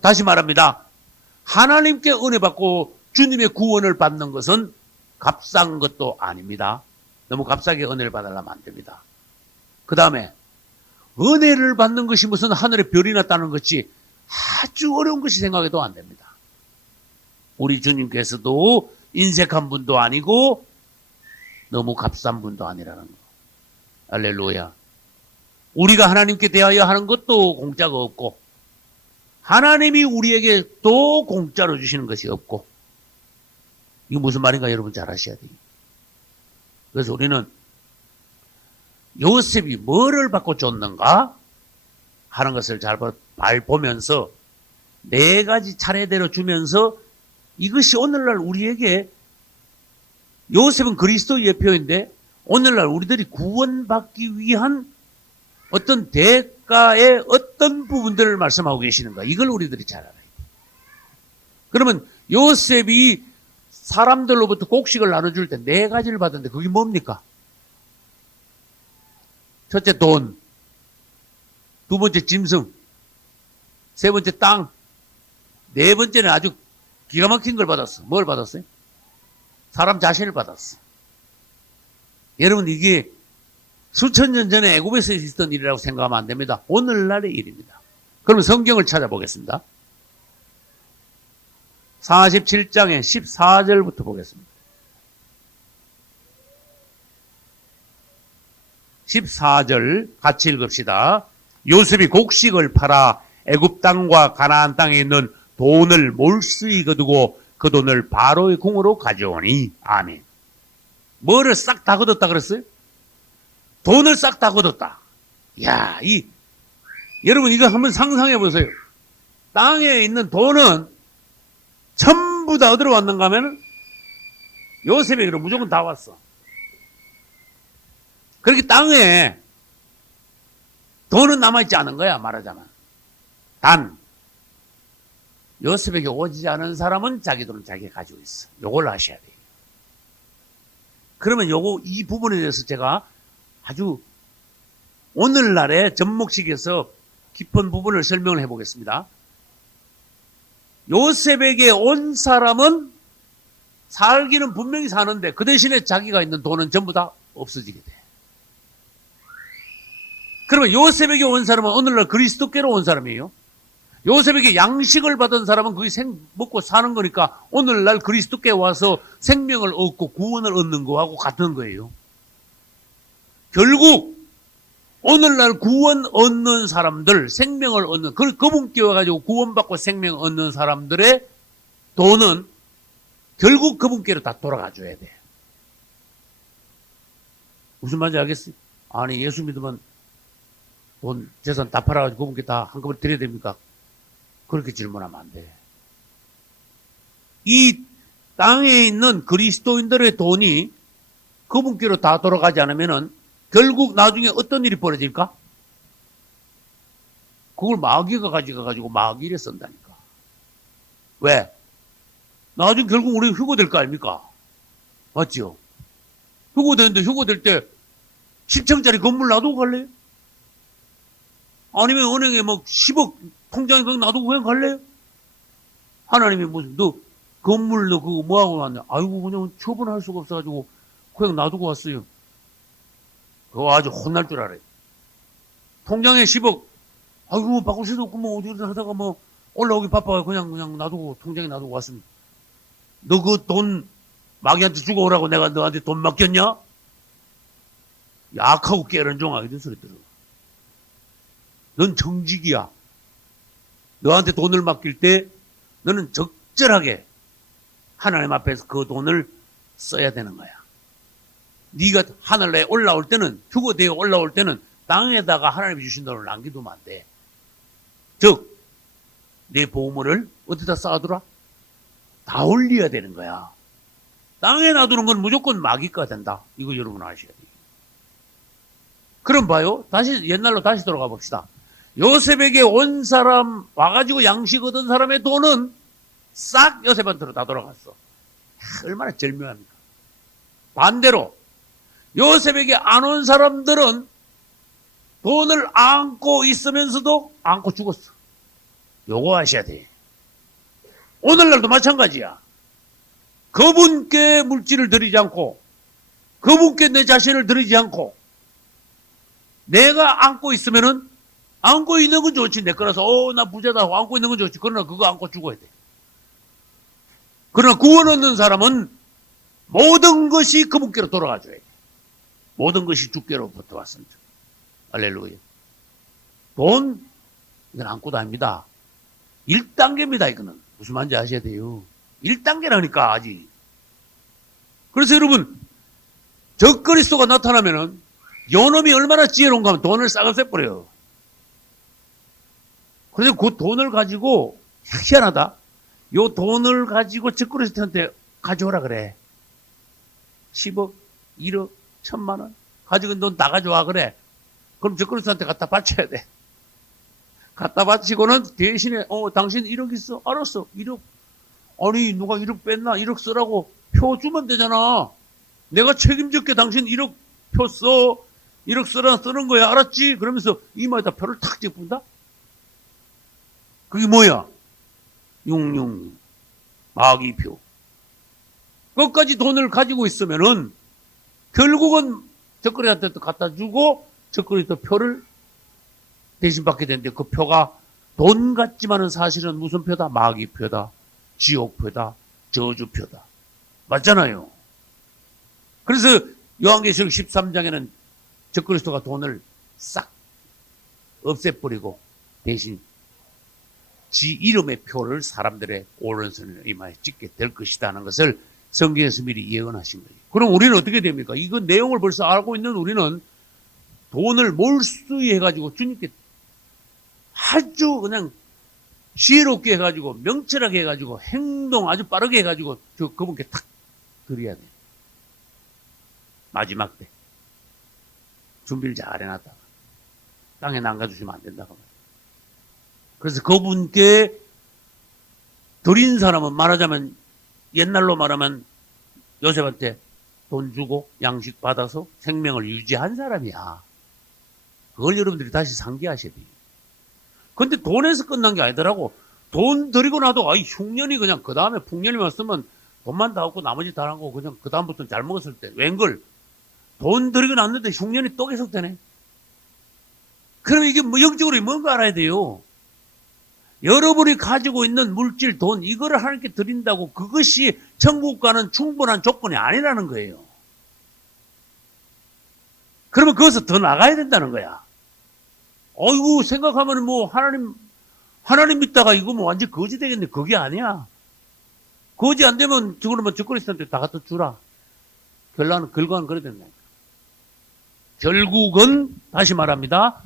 다시 말합니다. 하나님께 은혜 받고 주님의 구원을 받는 것은 값싼 것도 아닙니다. 너무 값싸게 은혜를 받으려면 안 됩니다. 그 다음에 은혜를 받는 것이 무슨 하늘의 별이 났다는 것이 아주 어려운 것이 생각해도 안 됩니다. 우리 주님께서도 인색한 분도 아니고 너무 값싼 분도 아니라는 거. 할렐루야. 우리가 하나님께 대하여 하는 것도 공짜가 없고 하나님이 우리에게 또 공짜로 주시는 것이 없고, 이거 무슨 말인가 여러분 잘 아셔야 돼요. 그래서 우리는 요셉이 뭐를 받고 줬는가 하는 것을 잘 보면서 네 가지 차례대로 주면서 이것이 오늘날 우리에게, 요셉은 그리스도의 예표인데 오늘날 우리들이 구원받기 위한 어떤 대가의 어떤 부분들을 말씀하고 계시는가, 이걸 우리들이 잘 알아야 돼요. 그러면 요셉이 사람들로부터 곡식을 나눠줄 때 네 가지를 받았는데 그게 뭡니까? 첫째 돈, 두 번째 짐승, 세 번째 땅, 네 번째는 아주 기가 막힌 걸 받았어. 뭘 받았어요? 사람 자신을 받았어. 여러분, 이게 수천 년 전에 애굽에서 있었던 일이라고 생각하면 안 됩니다. 오늘날의 일입니다. 그럼 성경을 찾아보겠습니다. 47장의 14절부터 보겠습니다. 14절 같이 읽읍시다. 요셉이 곡식을 팔아 애굽 땅과 가나안 땅에 있는 돈을 몰수히 거두고 그 돈을 바로의 궁으로 가져오니. 아멘. 뭐를 싹 다 거뒀다 그랬어요? 돈을 싹 다 거뒀다. 야, 여러분 이거 한번 상상해 보세요. 땅에 있는 돈은 전부 다 어디로 왔는가 하면 요셉에게로 무조건 다 왔어. 그렇게 땅에 돈은 남아있지 않은 거야, 말하자면. 단 요셉에게 오지 않은 사람은 자기 돈을 자기가 가지고 있어. 요걸 아셔야 돼요. 그러면 이 부분에 대해서 제가 아주 오늘날의 접목식에서 깊은 부분을 설명을 해보겠습니다. 요셉에게 온 사람은 살기는 분명히 사는데 그 대신에 자기가 있는 돈은 전부 다 없어지게 돼. 그러면 요셉에게 온 사람은 오늘날 그리스도께로 온 사람이에요. 요셉에게 양식을 받은 사람은 그게 먹고 사는 거니까 오늘날 그리스도께 와서 생명을 얻고 구원을 얻는 거하고 같은 거예요. 결국 오늘날 구원 얻는 사람들, 생명을 얻는, 그분께 와가지고 구원받고 생명 얻는 사람들의 돈은 결국 그분께로 다 돌아가 줘야 돼. 무슨 말인지 알겠어요? 아니, 예수 믿으면 돈, 재산 다 팔아가지고 그분께 다 한꺼번에 드려야 됩니까? 그렇게 질문하면 안 돼. 이 땅에 있는 그리스도인들의 돈이 그분께로 다 돌아가지 않으면은 결국 나중에 어떤 일이 벌어질까? 그걸 마귀가 가져가가지고 마귀를 쓴다니까. 왜? 나중에 결국 우리 휴고될 거 아닙니까? 맞죠? 휴고되는데 휴고될 때 10층짜리 건물 놔두고 갈래요? 아니면 은행에 뭐 10억 통장에 그거 놔두고 그냥 갈래요? 하나님이 무슨, 너 건물 너 그거 뭐하고 왔냐? 아이고, 그냥 처분할 수가 없어가지고 그냥 놔두고 왔어요. 그거 아주 혼날 줄 알아요. 통장에 10억, 아이고, 뭐 바꿀 수도 없고, 뭐, 어디든 하다가 뭐, 올라오기 바빠요. 그냥 놔두고, 통장에 놔두고 왔습니다. 너 그 돈 마귀한테 주고 오라고 내가 너한테 돈 맡겼냐? 약하고 깨른 종아, 이런 소리 들어. 넌 정직이야. 너한테 돈을 맡길 때, 너는 적절하게 하나님 앞에서 그 돈을 써야 되는 거야. 네가 하늘에 올라올 때는, 휴거되어 올라올 때는 땅에다가 하나님이 주신 돈을 남겨두면 안 돼. 즉, 내 보물을 어디다 쌓아두라? 다 올려야 되는 거야. 땅에 놔두는 건 무조건 마귀가 된다. 이거 여러분 아셔야 돼요. 그럼 봐요. 옛날로 다시 돌아가 봅시다. 요셉에게 온 사람, 와가지고 양식 얻은 사람의 돈은 싹 요셉한테로 다 돌아갔어. 얼마나 절묘합니까? 반대로, 요셉에게 안 온 사람들은 돈을 안고 있으면서도 안고 죽었어. 요거 아셔야 돼. 오늘날도 마찬가지야. 그분께 물질을 드리지 않고, 그분께 내 자신을 드리지 않고, 내가 안고 있으면은, 안고 있는 건 좋지. 내 거라서, 나 부자다 하고 안고 있는 건 좋지. 그러나 그거 안고 죽어야 돼. 그러나 구원 얻는 사람은 모든 것이 그분께로 돌아가줘야 돼. 모든 것이 주께로부터 왔습니다. 할렐루야. 돈, 이건 아무것도 아닙니다. 1단계입니다, 이거는. 무슨 말인지 아셔야 돼요. 1단계라니까, 아직. 그래서 여러분, 적그리스도가 나타나면은, 요놈이 얼마나 지혜로운가 하면 돈을 싹을 쎄버려요. 그래서 그 돈을 가지고, 희한하다. 요 돈을 가지고 적그리스도한테 가져오라 그래. 10억, 1억, 1000만 원. 가지고 돈 다 가져와 그래. 그럼 적그리스도한테 갖다 바쳐야 돼. 갖다 바치고는 대신에 당신 1억 있어? 알았어. 1억. 아니 누가 1억 뺐나? 1억 쓰라고 표 주면 되잖아. 내가 책임질게. 당신 1억 표 써. 1억 쓰는 거야. 알았지? 그러면서 이마에다 표를 탁 찍는다? 그게 뭐야? 666 마귀표. 끝까지 돈을 가지고 있으면은 결국은 적그리스도한테 갖다 주고 적그리스도 표를 대신 받게 되는데 그 표가 돈 같지만은 사실은 무슨 표다? 마귀표다. 지옥표다. 저주표다. 맞잖아요. 그래서 요한계시록 13장에는 적그리스도가 돈을 싹 없애버리고 대신 지 이름의 표를 사람들의 오른손에 이마에 찍게 될 것이다 하는 것을 성경에서 미리 예언하신 거예요. 그럼 우리는 어떻게 됩니까? 이거 내용을 벌써 알고 있는 우리는 돈을 몰수해가지고 주님께 아주 그냥 지혜롭게 해가지고 명철하게 해가지고 행동 아주 빠르게 해가지고 그분께 탁 드려야 돼. 마지막 때 준비를 잘 해놨다가 땅에 남겨주시면 안 된다고 말이야. 그래서 그분께 드린 사람은 말하자면 옛날로 말하면 요셉한테 돈 주고 양식 받아서 생명을 유지한 사람이야. 그걸 여러분들이 다시 상기하셔야 돼요. 근데 돈에서 끝난 게 아니더라고. 돈 드리고 나도 흉년이 그냥 그 다음에 풍년이 왔으면 돈만 다 얻고 나머지 다 하고 그냥 그 다음부터는 잘 먹었을 때 웬걸 돈 드리고 났는데 흉년이 또 계속되네. 그러면 이게 뭐 영적으로 뭔가 알아야 돼요. 여러분이 가지고 있는 물질, 돈, 이거를 하나님께 드린다고 그것이 천국과는 충분한 조건이 아니라는 거예요. 그러면 거기서 더 나가야 된다는 거야. 어이구, 생각하면 뭐 하나님 믿다가 이거 뭐 완전 거지 되겠네. 그게 아니야. 거지 안 되면 그러면 적그리스도한테 다 갖다 주라. 결과는 그래야 된다. 결국은 다시 말합니다.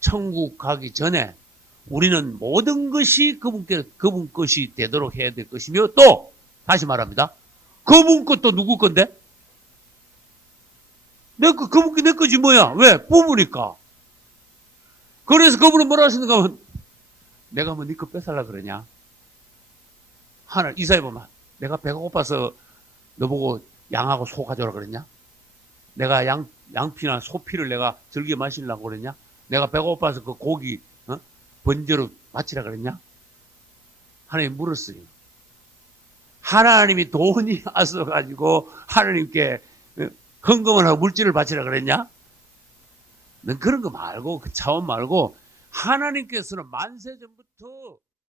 천국 가기 전에 우리는 모든 것이 그분 것이 되도록 해야 될 것이며 또 다시 말합니다. 그분 것도 누구 건데? 그분 내 거지 뭐야? 왜? 부부니까. 그래서 그분은 뭐라 하시는가 하면 내가 뭐 네 거 뺏으려고 그러냐? 이사야 보면 내가 배가 고파서 너보고 양하고 소 가져오라 그랬냐? 내가 양피나 소피를 내가 즐겨 마시려고 그랬냐? 내가 배가 고파서 그 고기 번제로 바치라 그랬냐? 하나님 물었어요. 하나님이 돈이 와서가지고 하나님께 헌금을 하고 물질을 바치라 그랬냐? 넌 그런 거 말고 그 차원 말고 하나님께서는 만세 전부터